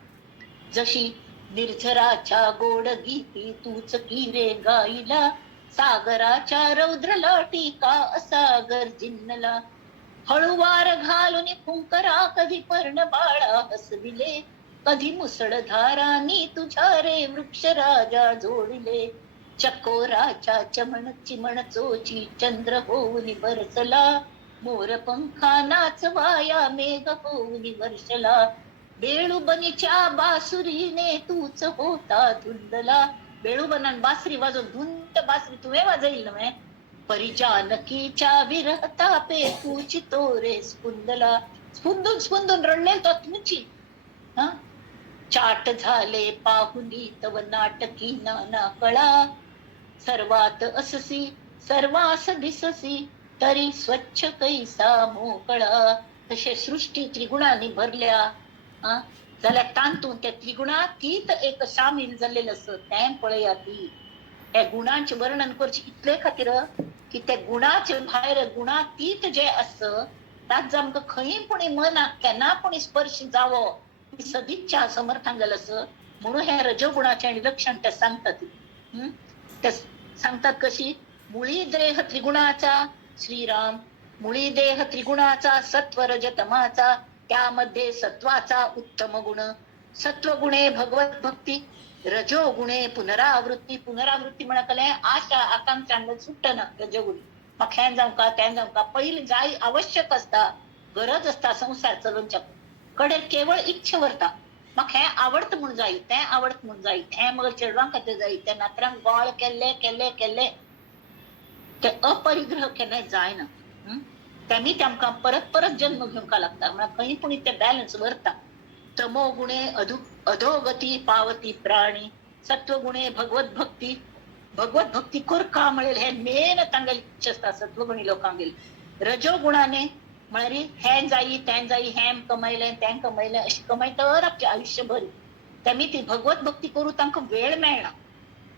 जशी निर्झराच्या गोड गीती तूच की रे गाईला सागराच्या रौद्र लाटिका असा गर्जिनला हळुवार घालून फुंकरा कधी पर्ण बाळा हसविले कधी मुसळधारांनी तुझ्या रे वृक्ष राजा जोडिले चकोराच्या चमण चिमण चोची चंद्र होऊन बरसला मोर पंखा नाचवाया मेघ होऊन वर्षला बेळुबनीच्या बासुरीने तूच होता धुंदला. बेळुबनान बासरी वाजवून धुंद बासरी तुवे वाजईल नव्हे परिचानकीच्या विरह तापे तूची तोरे स्पुंदला स्पुंदून स्पुंदून रडले तो तुमची हा चाट झाले पाहुनी तव नाटकी नाना कळा सर्वात अससी सर्वास दिससी तरी स्वच्छ कैसा मोकळा. तसे सृष्टी त्रिगुणांनी भरल्या जाल्यार तांतून त्या त्रिगुणातीत एक सामील झालेलं असं तें पळया ती त्या गुणांचे वर्णन करचे इतले खातीर की त्या गुणाचे भायर गुणातीत जे असत ताच आमकां खंय पुणी मनाक केन्ना पुणी स्पर्श जावो सदिच्छा समर्थांगल असं म्हणून हे रजोगुणाचे आणि लक्षण त्या सांगतात. त्या सांगतात कशी, मुळी देह त्रिगुणाचा श्रीराम, मुळी देह त्रिगुणाचा सत्व रज तमाचा, त्यामध्ये सत्वाचा उत्तम गुण, सत्वगुणे भगवत भक्ती, रजोगुणे पुनरावृत्ती. पुनरावृत्ती म्हणा आशा आकांक्षा सुट्ट ना रजोगुणी. मग ह्यान जाऊ का त्यान जाऊ का, पहिले जाई आवश्यक असता, गरज असता संसार चलूनच्या कडे केवळ इच्छेवरता. मग हे आवडत म्हणून जाईल, ते आवडत म्हणून जाईल, हे मग चेडवां खातीर जाईल, त्या नात्रांक गोळ केल्ले केल्ले केल्ले ते अपरिग्रह केले जायना. त्यांनी तेमकां परत परत जन्म घेवंक लागता. म्हणजे खंय पूण ते बॅलन्स व्हरता. तमो गुणे अधोगती पावती प्राणी, सत्वगुणे भगवत भक्ती, भगवत भक्ती करका म्हणेल हे मेन तांगेल इच्छा असता सत्वगुणी लोकांगेल. रजोगुणाने म्हळ्यार हें जाई तें जाई, हें कमयलें तें कमयलें अशें कमयतर आपलें आयुष्यभर तेमी ती भगवत भक्ती करूं तांकां वेळ मेळना.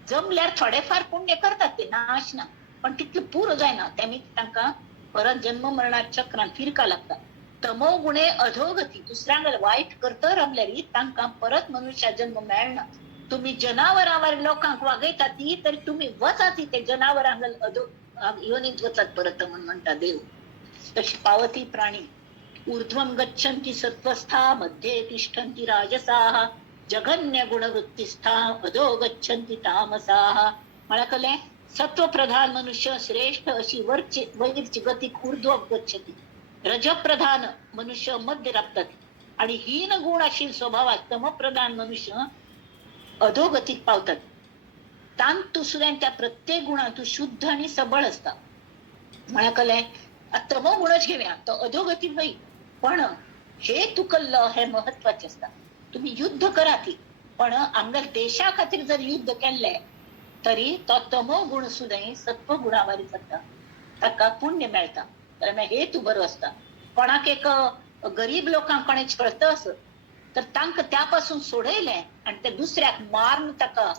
जमल्यार थोडेफार पुण्य करतात ते नाश ना, पण तितलें पुरो जायना. तेमी तांकां परत जन्म मरणाच्या चक्रांत फिरका लागता. तमो गुणे अधोगती, दुसऱ्यांगेर वायट करता रावल्यार तांकां परत मनुष्य जन्म मेळना. तुम्ही जनावरांवर लोकांक वागयता ती तरी तुम्ही वचात ते जनावरांगेर अधो योनीत वचात परत म्हणून म्हणता देव. तशी पावती प्राणी. ऊर्ध्वं गच्छन्ति सत्वस्था, मध्ये तिष्ठन्ति राजसाः, जघन्य गुणवृत्तिस्था, अधो गच्छन्ति तामसाः. म्हळ्यार सत्वप्रधान मनुष्य श्रेष्ठ अशी वरची गती ऊर्ध्व गच्छति, रजप्रधान मनुष्य मध्य राखतात, आणि हीन गुणशील स्वभावात तमप्रधान मनुष्य अधोगतीक पावतात. तांतू सुद्धा त्या प्रत्येक गुणांतू शुद्ध आणि सबळ असता. म्हळ्यार तमो गुणच घेऊया तो अधोगती होई, पण हे तुकल्लं हे महत्वाचे असता. तुम्ही युद्ध करा ती, पण आमच्या देशा खातीर जर युद्ध केले तरी तो तमो गुण सुद्धा सत्व गुणावारी जाता, ताका पुण्य मेळता. तर हे तू बरो असता. कोणाक एक गरीब लोकांक कोणे छळता असत तर तांकां त्यापासून सोडयलें आणि ते दुसऱ्याक मारून ताका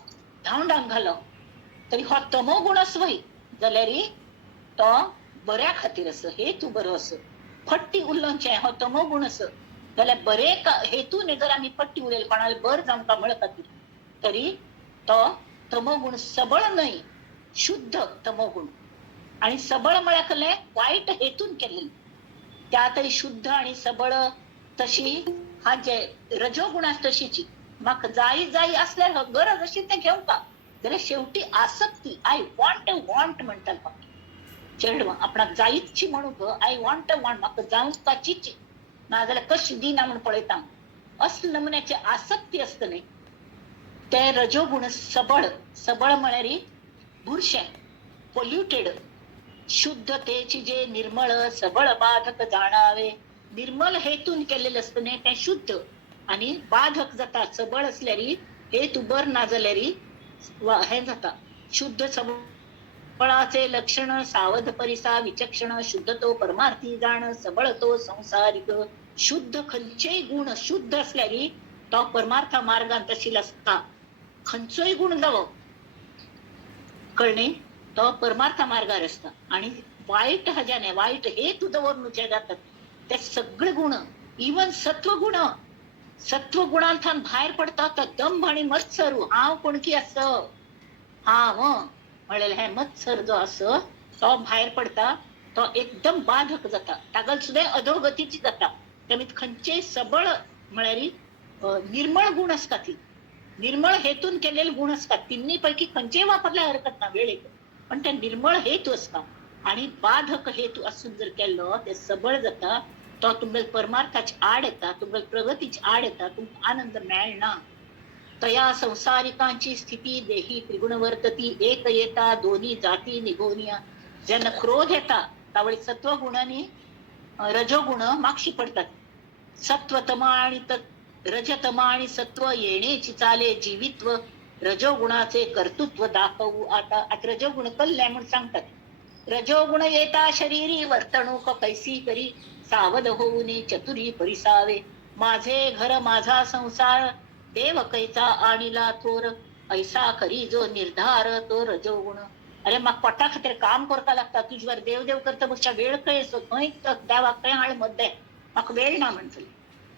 धांवडांक घालो तरी हो तमो गुण असवय जाल्यार तो बऱ्या खातीर असो, हेतू बरो असो. फट्टी उरलोवचें हो तमो गुण असो जाल्यार बरे हेतून जर आमी फट्टी उरयली कोणाला बर जावंक म्हळ खातीर तरी तो तमो गुण सबळ न्हय, शुद्ध तमो गुण. आणि सबळ म्हळ्यार वायट हेतून केलेली त्यातही शुद्ध आणि सबळ. तशी हा जे रजोगुणास तशीची म्हाका जाई जाई असल्यार गरज अशी ते घेवका जाल्यार शेवटी आसक्ती आय वॉन्ट म्हणटात फक्त चेडवां आपणाक जायची म्हणून आय वॉन्ट म्हाका जावपाचीच ना जाल्यार कशी दिना म्हणून पळयता असले नमुन्याची आसक्ती असता न्ही ते रजोगुण सबळ. सबळ म्हळ्यार बुरशें पोल्युटेड. शुद्धतेची जे निर्मळ सबळ बाधक जाणावे. निर्मल हेतून केलेलं असतं न्ही ते शुद्ध आणि बाधक जाता. सबळ असल्यार हेतू बर ना जाल्यार हे जाता शुद्ध. सबळाचे लक्षण सावध परिसा विचक्षण, शुद्ध तो परमार्थी जाण, सबळ तो संसारिक. शुद्ध खंयचेय गुण शुद्ध असल्यार तो परमार्था मार्गांत आशिल्लो असता. खंयचोय गुण जावो कळ्ळें तो परमार्था मार्गार असता. आणि वाईट हजाने वाईट हेतू दवरूचे जातात ते सगळे गुण इवन सत्वगुण. सत्वगुणांतल्यान भायर पडता तो दंभ आणि मत्सर. हांव कोणकी आस हांव म्हणलें हे मत्सर जो आस तो भायर पडता तो एकदम बाधक जाता. तागल सुद्धा अधोगतीची जाता. त्यामुळे खंयचेय सबळ म्हळ्यार निर्मळ गुण असता ती निर्मळ हेतून केलेले गुण असतात. तिन्ही पैकी खंयचेय वापरल्या हरकत ना वेळेक, पण ते निर्मळ हेतू असता. आणि बाधक हेतू असून जर केलो ते सबळ जाता. तो तुमच्या परमार्थाची आड येता, तुमच्या प्रगतीची आड येता, तुमकां आनंद मेळना. तया संसारिकांची स्थिती देही त्रिगुण वर्तती. एक येता दोन्ही जाती निघोनिया. ज्यांना क्रोध येता त्यावेळी सत्वगुण आणि रजोगुण मागशी पडतात. सत्वतमा आणि रजतमा आणि सत्व येण्याची चाले जीवित्व. रजोगुणाचे कर्तृत्व दाखवू आता. आता रजोगुण कल्ले म्हणून सांगतात. रजोगुण येता शरीरी वर्तणूक कैसी करी, सावध होऊनी चतुरी परिसावे. माझे घर माझा संसार देव कैचा आणिला थोर, ऐसा करी जो निर्धार तो रजोगुण. अरे मग पोटा खातीर काम करता लागता, तुझ्यावर देव देव करता बसच्या वेळ खंय असो, खंय देवाक खंय हाड मध्ये म्हाका वेळ ना म्हणटली.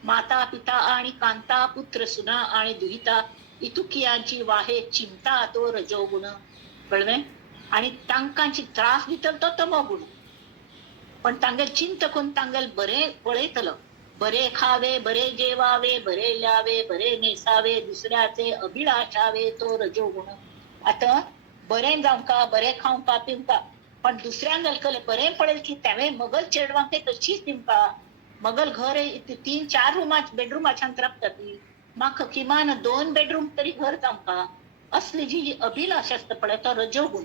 माता पिता आणि कांता, पुत्र सुना आणि दुहिता, इतुकियांची वाहे चिंता तो रजोगुण. कळवे? आणि तांकांची त्रास दितल तो तमोगुण. पण तांगेल चिंत कोण तांगेल बरे पळयतलं. बरे खावे, बरे जेवावे, बरे ल्यावे, बरे नेसावे, दुसऱ्याचे अभिलाषावे तो रजोगुण. आता बरे जावका, बरे खावका पिवका, पण दुसऱ्यांगल कले बरे पडेल की त्यावे मगल चेडवांके कशीच तिमका. मगल घर 3-4 बेडरूमाच्या राखतात. माख किमान 2 बेडरूम तरी घर जावका. असली जी अभिलाष असतं पडे तो रजोगुण.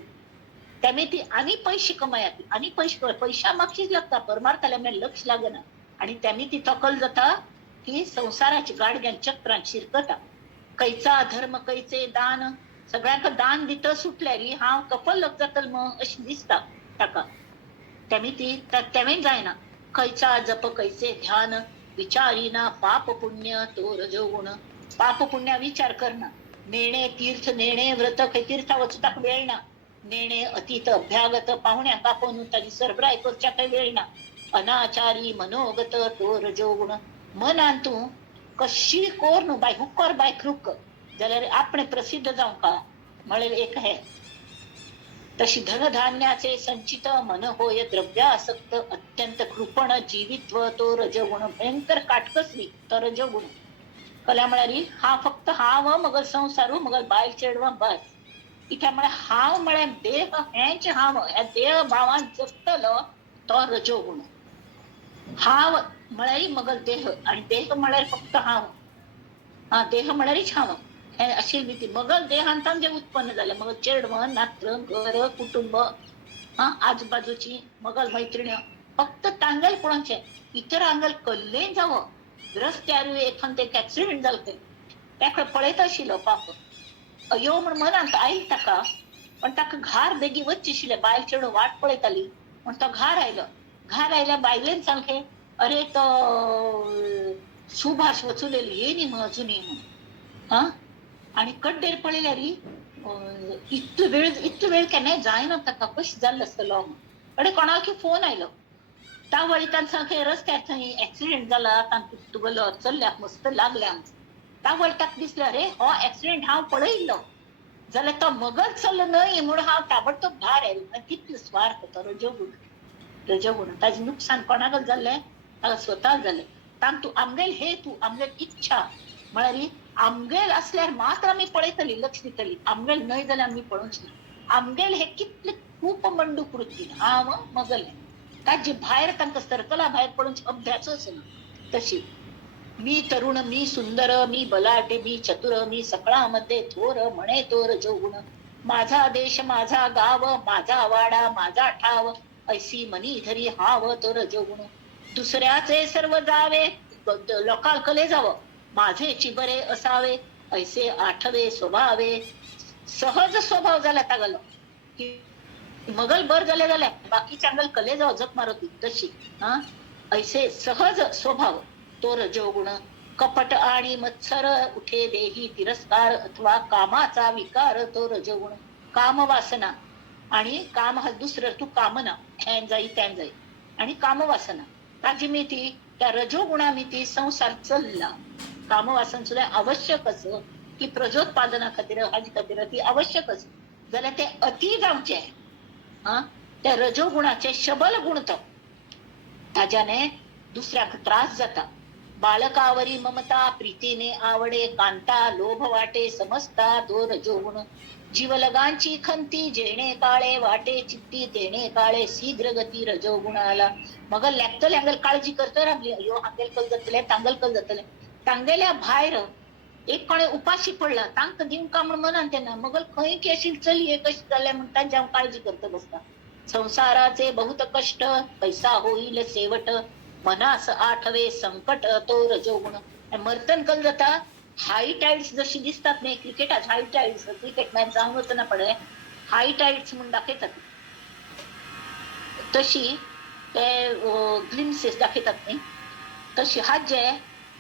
त्यामुळे ती आणि पैसे कमायाती आणि पैसा मागचीच लागता, परमार्थाला लक्ष लागना. आणि त्याने ती तकल जाता की संसाराची गाडग्यान चक्रांत शिरकता. कैचा धर्म कैचे दान, सगळ्यांक दान दित सुटल्यारी हा कपल लग जातल मग अशी दिसता ताका. त्याने ती त्यावेळी जायना. कैचा जप कैचे ध्यान, विचारीना पाप पुण्य तो रजोगुण. पाप पुण्य विचार करना. नेणे तीर्थ नेणे व्रत, काही तीर्था वचताक वेळ ना. नेणे अतीत अभ्यागत, पाहुण्या कापून तरी सरबराय करच्या काही वेळ ना. अनाचारी मनोगत तो रजोगुण. मन आणतू कशी कोर नु बाय हुक्कर बाय क्रुक जाल्यार आपण प्रसिद्ध जाऊ का म्हणेल एक आहे. तशी धनधान्याचे संचित मन होय द्रव्यासक्त, अत्यंत कृपण जीवित्व तो रजगुण. भयंकर काटकसरी तो रजगुण. कला म्हणाली हा फक्त हाव मगल संसारू मगल बाय चेडवा बाय. इथे हाव म्हळे देह हेंच हाव, ह्या देह भावान जगतलो तो रजोगुण. हाव म्हळ्यारी मगल देह, आणि देह म्हळ्यार फक्त हाव. हा देह म्हळ्यारीच हाव हे अशी भीती. मगल देहांतान जे उत्पन्न झालं मग चेडवं नात्र घर कुटुंब आजूबाजूची मगल मैत्रिणी फक्त तांगल कोणाचे इतर आंगल कल्ले जावं. रस्त्यार एखाद एक ऍक्सिडेंट झालते त्याकडे पळयत आशिल्लो पाप. अयो म्हण मनांत आईल ताका, पण ताका घार बेगी वचशिले. बायल चेडू वाट पळयताली पण तो घार आयलो. घार आयल्या बायलेन सांगले अरे तो सुभाष वचुलेली येणी मग अजूनही म्हणून. हा आणि कड्डेर पळयल्यारी इतलो वेळ केन्नाय जायना ताका. कशें जाल्लो आसतलो अडे कोणाक फोन आयलो. त्या वळी तांचे रस्त्यार थंय ऍक्सिडेंट जाला, तांकां तुगेलो चल्ल्याक मस्त लागल्या. त्या वळी ताका दिसलें अरे हो ऍक्सिडेंट हांव पळयल्लो जाल्यार तो मगच चल्लो न्हय म्हणून हांव ताबडतोब भायर आयलो. कितलो स्वार्थ तो रजोगुण. रजोगुण ताजें नुकसान कोणाकच जाल्लें ताका स्वताक जालें. तांकां तूं आमगेल हे तूं आमगेल इच्छा म्हळ्यार आमगेल असल्यार मात्र आमी पळयतली लक्ष दितली. आमगेल न्हय जाल्यार आमी पळोवच ना. आमगेल हे कितले खूप मंडूक वृत्ती हांव मगल ताजे भायर तांकां सर्कला भायर पडून अभ्यासच ना. तशी मी तरुण मी सुंदर मी बलाढ्य मी चतुर मी सकळामध्ये थोर म्हणे तो रजोगुण. माझा देश माझा गाव माझा वाडा माझा ठाव, ऐसी मनी धरी हाव तो रजोगुण. दुसऱ्याचे सर्व जावे लोकाल कले जावं, माझे चिबरे असावे ऐसे आठवे स्वभावे. सहज स्वभाव झाला तागलो की मगल बर झाले झाल्या बाकी चांगल कले जाव जग मारती तशी. ऐसे सहज स्वभाव तो रजोगुण. कपट आणि मत्सर उठे देही तिरस्कार, अथवा कामाचा विकार तो रजोगुण. काम वासना आणि काम हा दुसरं तू कामना ह्यान जाई त्यान जाई आणि काम वासना ताजी मिती त्या रजोगुणा मिती संसार चलला. कामवासन सुद्धा आवश्यकच की प्रजोत्पादना खातीर हाजे खातीर ती आवश्यकच. जाल्यार ते अति जावचे त्या रजोगुणाचे शबल गुण तो ताज्याने दुसऱ्याक त्रास जाता. बाळकावरी ममता प्रीतीने आवडे कांता, लोभ वाटे समजता तो रजोगुण. जीवलगांची खंती जेणे काळे वाटे चित्ती तेणे काळे शीघ्र गती रजोगुणाला. मग लागतले हांगेल काळजी करता राबली अयो हांगेल कल जातले तांगल कल जातले. तांगेल्या भायर एक कोणे उपाशी पडला तांकां दिवका म्हण मनान तेन्ना मगल खंय की अशी चलये कशी जाल्या म्हण तांची हांव काळजी करता बसता. संसाराचे बहुत कष्ट पैसा होईल शेवट, मनास आठवे संकट तो रजोगुण. मर्तन कल जाता हाई टाइड्स जशी दिसतात नाही क्रिकेटात हाई टाइड्स क्रिकेट मॅच जाऊनच ना पडे हाई टाइड्स म्हणून दाखयतात तशी ते ग्लिम्सेस दाखयतात नाही तशी हात जे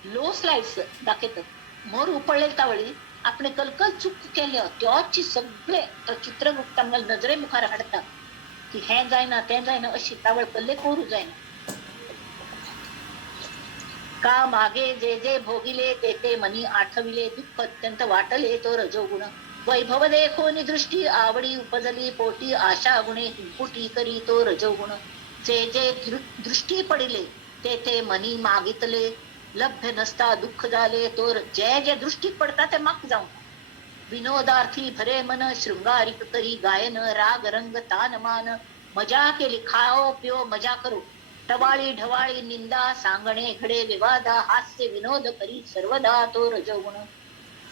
लो स्लाइड्स दाखयतात. मोर उपळले तावळी आपण कलकल चूक केल्यो त्योची सगळे तो चित्रगुप्त आमकां नजरे मुखार हाडटा की हे जायना तें जायना अशी तावळ कल्ले कोरू जायना. का मागे जे जे भोगिले ते ते मनी आठविले दुःख अत्यंत वाटले तो रजोगुण वैभव देखोनी दृष्टी आवडी उपजली पोटी आशा गुणे हिंपुटी करी तो रजोगुण जे जे दृष्टी पडिले ते ते मनी मागितले लभ्य नसता दुःख झाले तो जे जे दृष्टीत पडता ते माग जाऊन विनोदार्थी भरे मन शृंगारिक करी गायन राग रंग तान मान मजा केली खाओ पिओ मजा करू टवाळी ढवाळी निंदा सांगणे घडे विवादा हास्य विनोद करी सर्वदा तो रजोगुण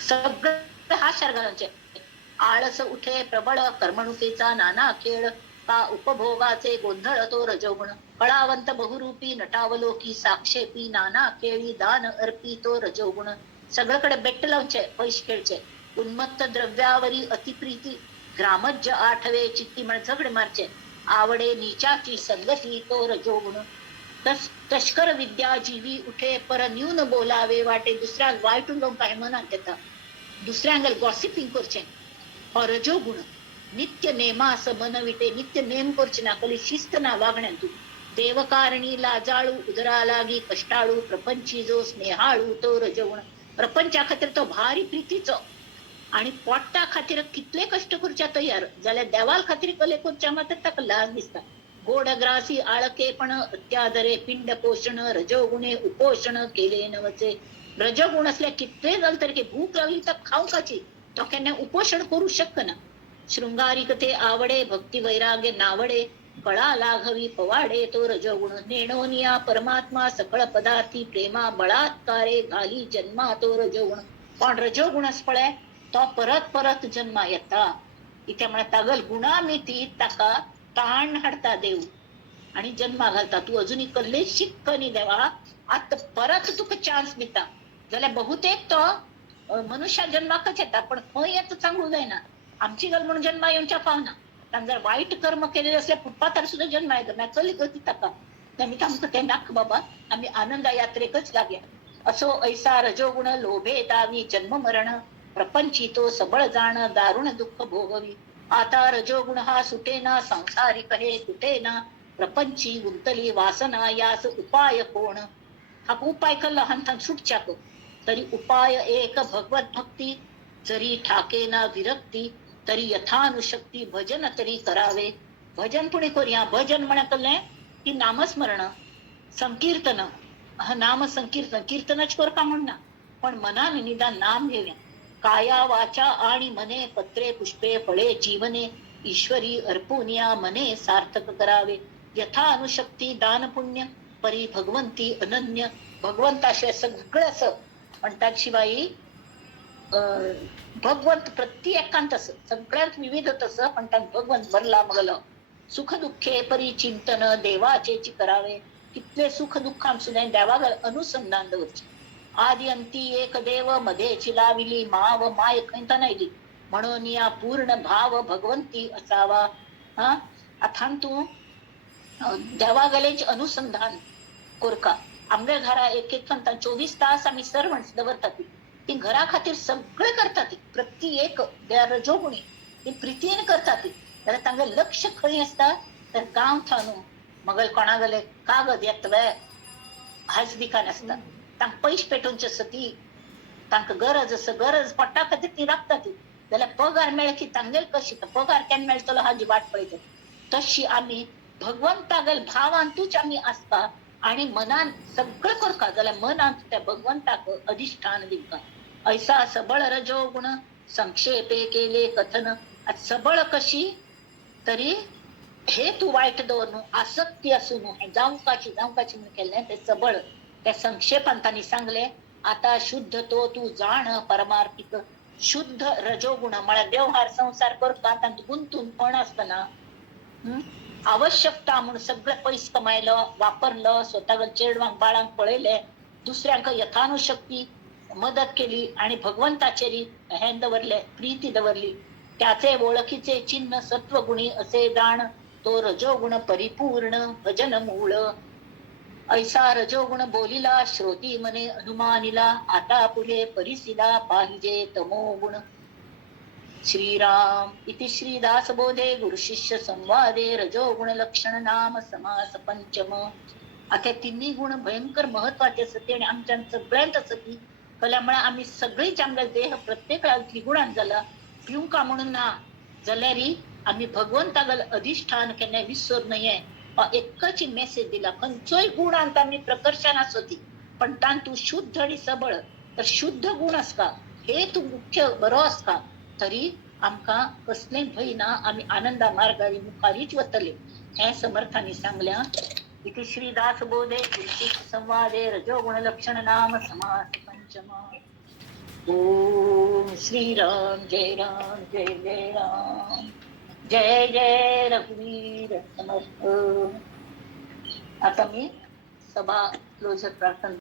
सगळे हास्य घालायचे आळस उठे प्रबळ कर्मणुकीचा नाना खेळ का उपभोगाचे गोंधळ तो रजोगुण कळावंत बहुरूपी नटावलोकी साक्षेपी नाना खेळी दान अर्पी तो रजोगुण सगळीकडे बेट लावचे पैसे खेळचे उन्मत्त द्रव्यावरी अतिप्रीती ग्रामज्य आठवे चित्ती म्हण झगडे मारचे आवडे नीचाची संगती तो रजोगुण तस्कर विद्या जीवी उठे पर न्यून बोलावे वाटे दुसऱ्या वाईट लोक काय म्हणा त्याचा दुसऱ्यांगल गॉसिपिंग करचे रजोगुण नित्य नेमास मनविटे नित्य नेम करचे ना कली शिस्त ना वागण्यातू देवकारणी लाजाळू उदरा लागी कष्टाळू प्रपंची जो स्नेहाळू तो रजोगुण प्रपंचा खातीर तो भारी प्रीतीचो आणि पोटा खातीर कितले कष्ट करच्या तयार जाल्यार देवाल खातीर कले करच्या मात्र ताका लाज दिसता गोडग्रासी आळके पण अत्यादरे पिंड पोषण रजोगुणे उपोषण केले नवचे रजोगुण असल्या कितले जाल तरी भूक लागली तर खाऊ काची तो केन्ना उपोषण करू शकना शृंगारिकते आवडे भक्ती वैराग्य नावडे कळा लाघवी पवाडे तो रजोगुण नेणोनिया परमात्मा सकळ पदार्थी प्रेमा बळात्कारे घाली जन्मा तो रजोगुण पण रजोगुणच पळे तो परत परत जन्मा येता इथे म्हणता गल गुणा मिती ताका ताण हाडता देव आणि जन्मा घालता तू अजूनही कल्ले शिक्कनी देवा आता परत तुका चान्स दिता जाल्यार बहुतेक तो मनुष्य जन्माकच येता पण खंय येता सांगू जायना आमची गल म्हणून जन्मा येवच्या पावना ताण जर वाईट कर्म केलेले असल्या फुटपाथार सुद्धा जन्मा येता ना चली गती ताका तेमी आमकां ते नाक बाबा आम्ही आनंद यात्रेकच लाग्या असो ऐसा रजोगुण लोभे दावी जन्म मरण प्रपंची तो सबळ जाण दारुण दुःख भोगवी आता रजोगुण हा सुटेना संसारिक हे तुटेना प्रपंची गुंतली वासना यास उपाय कोण हा उपाय कल्ला हंथान सुटच्याक तरी उपाय एक भगवत भक्ती जरी ठाकेना विरक्ती तरी यथानुशक्ती भजन तरी करावे भजन पुणे करूया भजन म्हणकले की नामस्मरण संकीर्तन हा नाम संकीर्तन कीर्तनच कर का म्हणना पण मनाने निदान नाम घेऊया काया वाचा आणि मने पत्रे पुष्पे फळे जीवने ईश्वरी अर्पुनिया मने सार्थक करावे यथा अनुशक्ती दान पुण्य परी भगवंती अनन्य भगवंताशिवाय सगळं असं म्हणतात शिवाई भगवंत प्रत्येकांत असं सगळ्यात विविध तसं म्हणतात भगवंत भरला मगल सुख दुःखे परी चिंतन देवाचे करावे कितले सुख दुःखांसुद्धा देवाला अनुसंधान दवरचे आदि अंती एक देव मध्ये चिलाविली माव माय खंत नाहीली म्हणून या पूर्ण भाव भगवंती असावा हा अथान तू देवागलेच अनुसंधान कोरका आमच्या घरा एक एक म्हणतात 24 तास आम्ही सर्वंट्स दवरतात ती घरा खातीर सगळे करतात प्रत्येक रजोगुणी ती प्रितीने करतात तर तांगे लक्ष खंय असता तर गांव थानू मगल कोणा गले कागद येतवे हाच दिकान असता तांक पैश पेटोवचे सती तांक गरज असं गरज पडटा खातीर ती राखतात जाल्यार पगार मेळ की तांगेल कशी पगार केन्ना मेळटलो हाजी वाट पळयता तशी आम्ही भगवंतागेल भावांतूच आम्ही आसता आणि मनान सगळं करता जाल्यार मनान त्या भगवंताक अधिष्ठान दिवका ऐसा सबळ रजो गुण संक्षेपे केले कथन सबळ कशी तरी हे तू वाईट दवर न्हू आसक्ती असू न्हू हे जावकाची म्हणून केले ते सबळ त्या संक्षेपान तांणी सांगले आता शुद्ध तो तू जाण परमार्थिक शुद्ध रजोगुण म्हळ्यार व्यवहार संसार करता तांत गुंतून पण असतना आवश्यकता म्हणून सगळे पैस कमायलं वापरलं स्वतः चेडवांक बाळांक पळयले दुसऱ्यांक यथानुशक्ती मदत केली आणि भगवंताचेरी हे दवरले प्रीती दवरली त्याचे ओळखीचे चिन्ह सत्वगुणी असे जाण तो रजोगुण परिपूर्ण भजन मूळ ऐसा रजोगुण बोलिला श्रोती मने अनुमानिला आता पुढे परिसिदा पाहिजे तमोगुण श्रीराम इति श्रीदास बोधे गुरु शिष्य संवादे रजोगुण लक्षण नाम समास पंचम आता तिन्ही गुण भयंकर महत्वाचे असते आणि आमच्या सगळ्यांत असती कल्यामुळे आम्ही सगळीच आमच्या देह प्रत्येकाला त्रिगुणान झाला पिऊका म्हणून ना जाल्यारी आम्ही भगवंतागल अधिष्ठान केन्ना विसर नाहीये एकच मेसेज दिला खंयचोय गुण आता आम्ही प्रकर्षान असती पण तान तू शुद्ध आणि सबळ तर शुद्ध गुण असका हे तू मुख्य बरो असका तरी आमका कसले भय ना आम्ही आनंदा मार्गाने मुखारीच वतले हे समर्थांनी सांगल्या इथे श्रीदास बोधे संवादे रजोगुण लक्षण नाम समास पंचमा ओम श्री राम जय राम जय जय राम जय जय रघुवीर समर्थ. आता मी सभा क्लोजर प्रार्थना